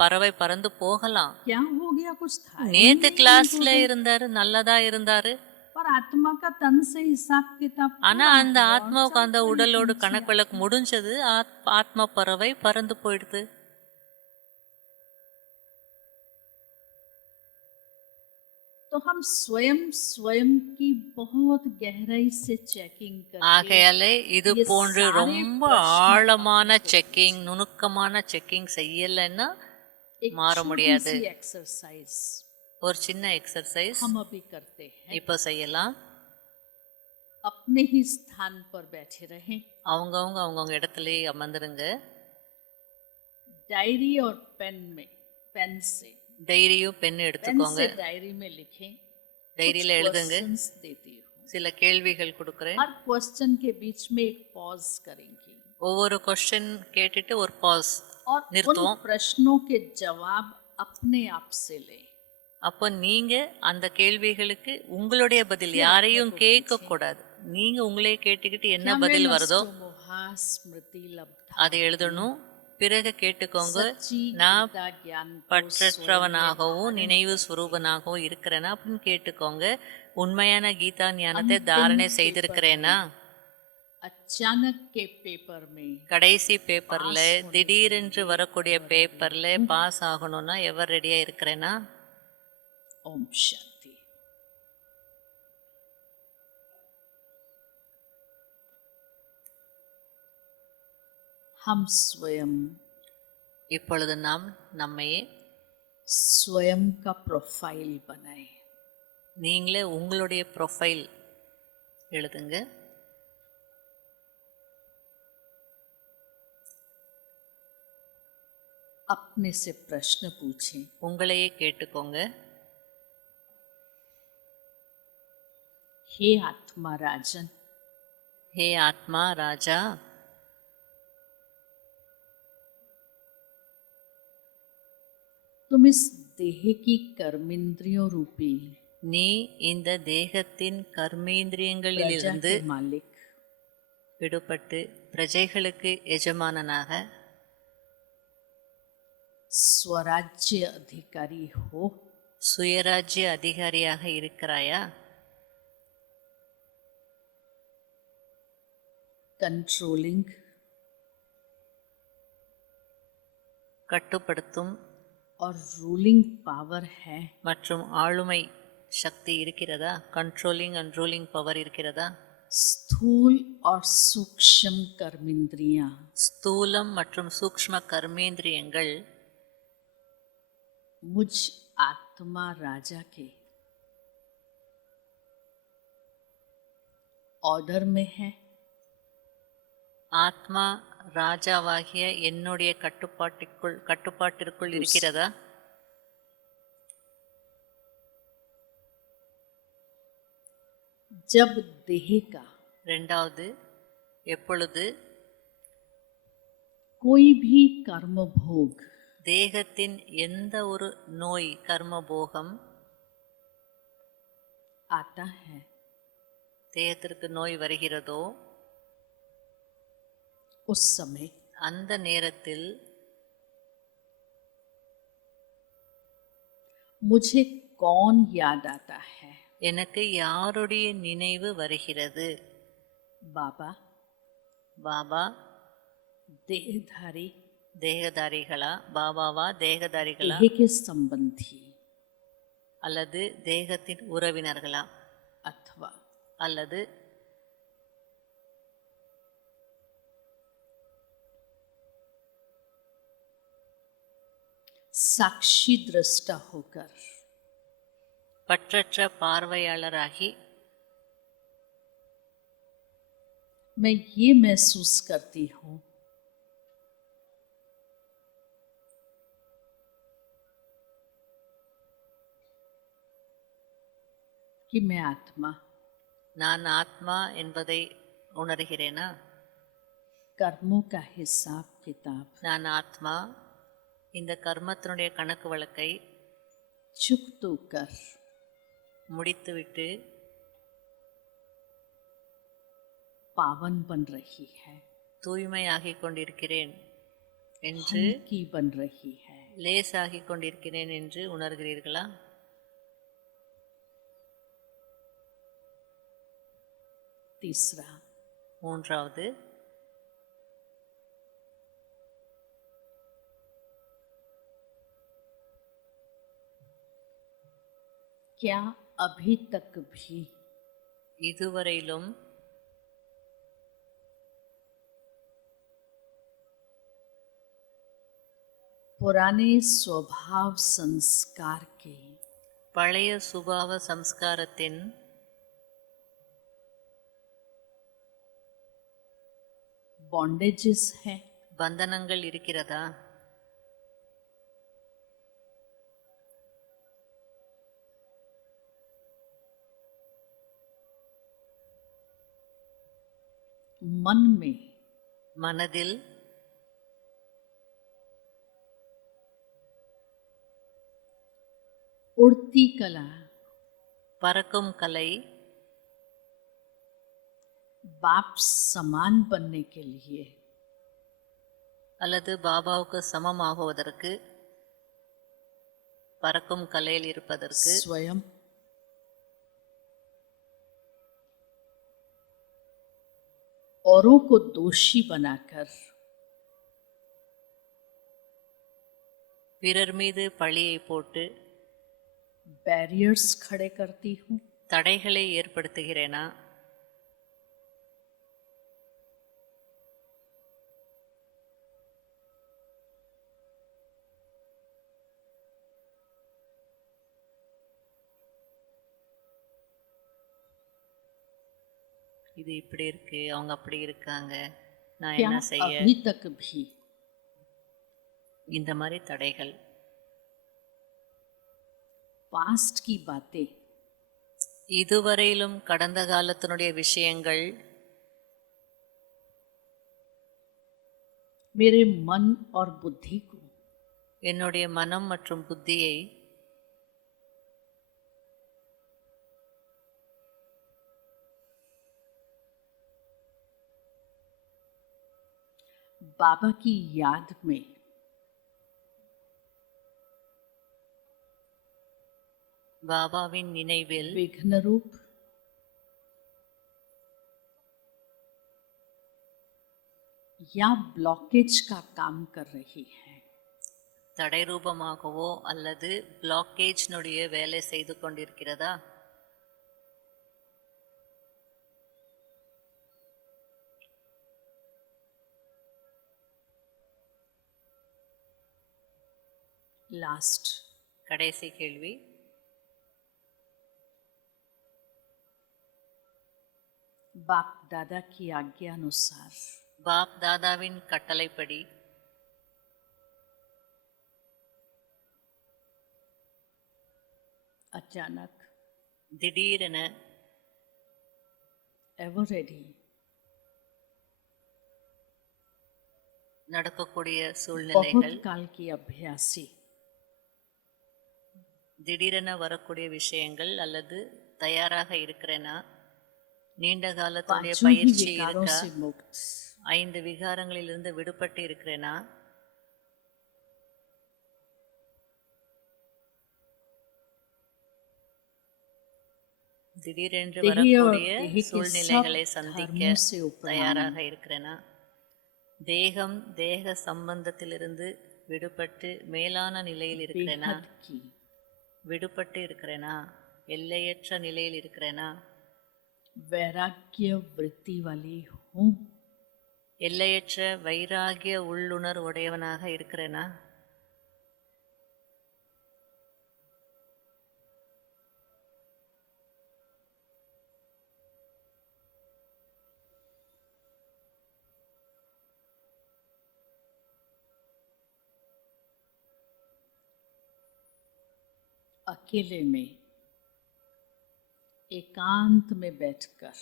பறவை பறந்து போகலாம். क्या हो गया, कुछ था ही நேத்து नहीं, கிளாஸ்ல இருந்தாரு, நல்லதா இருந்தாரு. पर आत्मा का तन से हिसाब किताब ஆனா पूरा அந்த है और ஆத்மாவுக்கு चल அந்த रही உடலோடு पंछी கணக்கு முடிஞ்சது. ஆத்மா பறவை பறந்து போயிடுது. तो हम स्वयं स्वयं की बहुत गहराई से चेकिंग करके ஆகையாலே இது ये போன்று सारे ரொம்ப प्रश्न ஆழமான आपको செக்கிங், நுணுக்கமான செக்கிங் செய்யலைன்னா एक மாற छोटी முடியாது. सी एक्सरसाइज ஒரு சின்ன எக்ஸர்சைஸ் हम अभी करते हैं। இப்போ செய்யலாம். अपने ही स्थान पर बैठे रहें। அவங்கவுங்க அவங்கவுங்க இடத்துலயே அமர்ந்துருங்க. डायरी और पेन से டைரியும் பென் எடுத்துக்கோங்க. डायरी में लिखें। कुछ டைரியில எழுதுங்க. क्वेश्चंस देती हूँ। சில கேள்விகள் கொடுக்குறேன். हर क्वेश्चन के बीच में एक पॉज करेंगी ஒவ்வொரு கொஸ்டின் கேட்டுட்டு ஒரு பாஸ் और उन நிறுத்துவோம். प्रश्नों के जवाब अपने आप से लें। அப்போ நீங்க அந்த கேள்விகளுக்கு உங்களுடைய பதில், யாரையும் கேட்க கூடாது. நீங்க உங்களே கேட்டுக்கிட்டு என்ன क्या मैं பதில் வருதோ नष्टमोहा स्मृति लब्धा அதை எழுதணும். பிறகு கேட்டுக்கோங்க, सच्ची நான் गीता ज्ञान को பற்றற்றவனாகவும் நினைவு சுரூபனாகவும் இருக்கிறேனா அப்படின்னு கேட்டுக்கோங்க. உண்மையான கீதா ஞானத்தை தாரணை செய்திருக்கிறேனா? अचानक के पेपर में கடைசி பேப்பர்ல திடீரென்று வரக்கூடிய பேப்பர்ல பாஸ் ஆகணும்னா எவர் ரெடியா இருக்கிறேனா? ओम शांति। हम स्वयं இப்பொழுது நாம் நம்மையே स्वयं का प्रोफाइल बनाए। நீங்களே உங்களுடைய ப்ரொஃபைல் எழுதுங்க. अपने से प्रश्न पूछें। உங்களையே கேட்டுக்கோங்க. हे आत्मा राजन, हे आत्मा राजा, तुम इस देह की कर्मेंद्रियों रूपी நீ இந்த தேகத்தின் प्रजा கர்மேந்திரியங்களிலிருந்து के मालिक, விடுபட்டு பிரஜைகளுக்கு எஜமானனாக स्वराज्य अधिकारी हो। சுயராஜ்ய அதிகாரியாக இருக்கிறாயா? कंट्रोलिंग கட்டுப்படுத்தும் और रूलिंग पावर है। மற்றும் ஆளுமை சக்தி இருக்கிறதா? கண்ட்ரோலிங் அண்ட் ரூலிங் பவர் இருக்கிறதா? स्थूल और सूक्ष्म कर्मेंद्रियां ஸ்தூலம் மற்றும் சூக்ஷ்ம கர்மேந்திரியங்கள் मुझ आत्मा राजा के ऑर्डर में है। ஆத்மா ராஜாவாகிய என்னுடைய கட்டுப்பாட்டிற்குள் இருக்கிறதா? जब देह का ரெண்டாவது, எப்பொழுது कोई भी कर्म भोग தேகத்தின் எந்த ஒரு நோய் கர்மபோகம் आता है, தேகத்திற்கு நோய் வருகிறதோ उस समय அந்த நேரத்தில் मुझे कौन याद आता है? எனக்கு யாருடைய நினைவு வருகிறது? बाबा, பாபா देहधारी, தேகதாரிகளா? பாபாவா தேகதாரிகளா? देह के संबंधी அல்லது தேகத்தின் உறவினர்களா? अथवा அல்லது साक्षी दृष्टा होकर பற்றற்ற பார்வையாளராகி मैं ये महसूस करती हूँ कि मैं आत्मा நான் ஆத்மா என்பதை உணர்கிறேனா? कर्मों का हिसाब किताब நான் ஆத்மா இந்த கர்மத்தினுடைய கணக்கு வழக்கை चुकतो कर முடித்துவிட்டு पावन बन रही है, தூய்மையாகிக் கொண்டிருக்கிறேன் என்று, हल्की बन रही है। லேசாகிக் கொண்டிருக்கிறேன் என்று உணர்கிறீர்களா? तीसरा, மூன்றாவது, क्या अभी तक भी இதுவரையிலும் पुराने स्वभाव संस्कार के பழைய சுபாவ சம்ஸ்காரத்தின் बॉन्डेजेस हैं, பந்தனங்கள் இருக்கிறதா? मन में மனதில் उड़ती कला, பறக்கும் கலை, बाप समान बनने के लिए அல்லது பாபாவுக்கு சமமாகுவதற்கு, பறக்கும் கலையில் இருப்பதற்கு स्वयं औरों को दोषी बनाकर பிறர் மீது பழியை போட்டு बैरियर्स खड़े करती हूँ, தடைகளை ஏற்படுத்துகிறேனா? இது இப்படி இருக்கு, அவங்க அப்படி இருக்காங்க, நான் क्या என்ன செய்ய? अभी तक भी இந்த மாதிரி தடைகள், पास्ट की बातें இதுவரையிலும் கடந்த காலத்தினுடைய விஷயங்கள் मेरे मन और बुद्धि को என்னுடைய மனம் மற்றும் புத்தியை बाबा की याद में பாபாவின் நினைவில் विघ्न रूप या ब्लॉकेज का काम कर रही है। தடை ரூபமாகவோ அல்லது பிளாக்கேஜ்னுடைய வேலை செய்து கொண்டிருக்கிறதா? लास्ट கடைசி கேள்வி. बाप दादा की आज्ञा अनुसार பாப் தாதாவின் கட்டளைப்படி अचानक திடீரென एवर रेडी நடக்கக்கூடிய बहुत சூழ்நிலைகள், काल की अभ्यासी திடீரென வரக்கூடிய விஷயங்கள் அல்லது தயாராக இருக்கிறேனா? நீண்ட காலத்துடைய पांचों ही பயிற்சி विकारों இருக்கா? से मुक्त 5 விகாரங்களிலிருந்து விடுபட்டு இருக்கிறேனா? திடீரென்று देही और வரக்கூடிய देही के सब சூழ்நிலைகளை சந்திக்க धर्मों से उपराम தயாராக இருக்கிறேனா? தேகம் தேக சம்பந்தத்திலிருந்து விடுபட்டு மேலான நிலையில் இருக்கிறேனா? बेहद की விடுபட்டு இருக்கிறேனா? எல்லையற்ற நிலையில் இருக்கிறேனா? वैराग्य वृत्ति वाली हूँ। எல்லையற்ற வைராகிய உள்ளுணர்வு உடையவனாக இருக்கிறேனா? अकेले में एकांत में बैठकर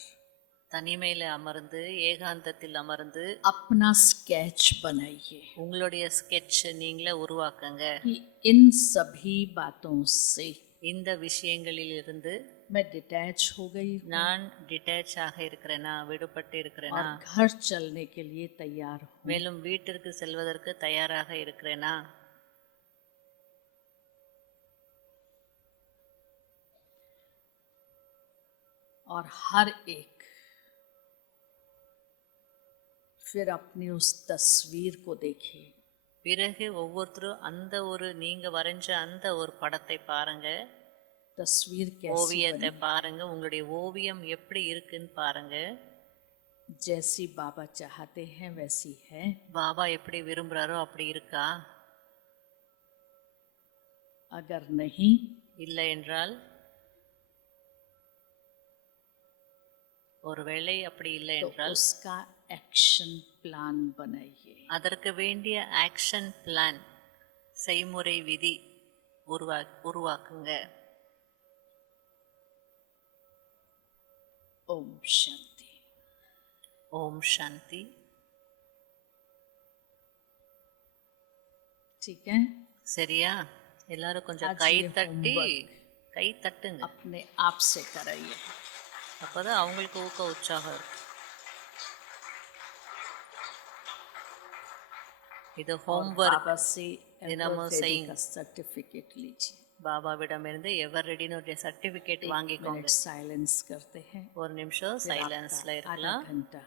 தனிமையில் அமர்ந்து ஏகாந்தத்தில் அமர்ந்து अपना स्केच बनाइए உங்களுடைய ஸ்கெட்ச் நீங்களே உருவாக்குங்க. कि इन सभी बातों से இந்த விஷயங்களிலிருந்து मैं डिटैच हो गई हूँ நான் டிட்டாச் ஆக இருக்கிறேனா? விடுபட்டு இருக்கிறேனா? और घर चलने के लिए तैयार हूँ। மேலும் வீட்டிற்கு செல்வதற்கு தயாராக இருக்கிறேனா? और हर एक फिर अपनी उस तस्वीर को देखिए। பிறகு ஒவ்வொருத்தரும் அந்த ஒரு நீங்க வரைஞ்ச அந்த ஒரு படத்தை பாருங்க, तस्वीर कैसी ஓவியத்தை बनी, பாருங்க, உங்களுடைய ஓவியம் எப்படி இருக்குன்னு பாருங்க. जैसी बाबा चाहते हैं वैसी है। பாபா எப்படி விரும்புறாரோ அப்படி இருக்கா? अगर नहीं இல்லை என்றால், ஒருவேளை அப்படி இல்லை तो என்றால் उसका एक्शन प्लान बनाइए। அதற்கு வேண்டிய ஆக்ஷன் பிளான், செய்முறை விதி உருவாக்குங்க. ओम शांति। ஓம் சாந்தி. ठीक है, சரியா? எல்லாரும் கொஞ்சம் आज கை ये தட்டி homework கை தட்டுங்க. अपने आप से कराइए। அப்பதான் அவங்களுக்கு ஊக்க உற்சாகம் இருக்கும். இது और ஹோம்வொர்க். बाबा से दिनमो एवर रेडी saying. का सर्टिफिकेट लीजिए। பாபாவிடமிருந்து எவர் ரெடின்னு சர்டிஃபிகேட் 1 வாங்கிக்கோங்க. मिनट साइलेंस करते हैं, ஒரு நிமிஷம் फिर சைலன்ஸ்ல आपका आधा இருக்கலாம். घंटा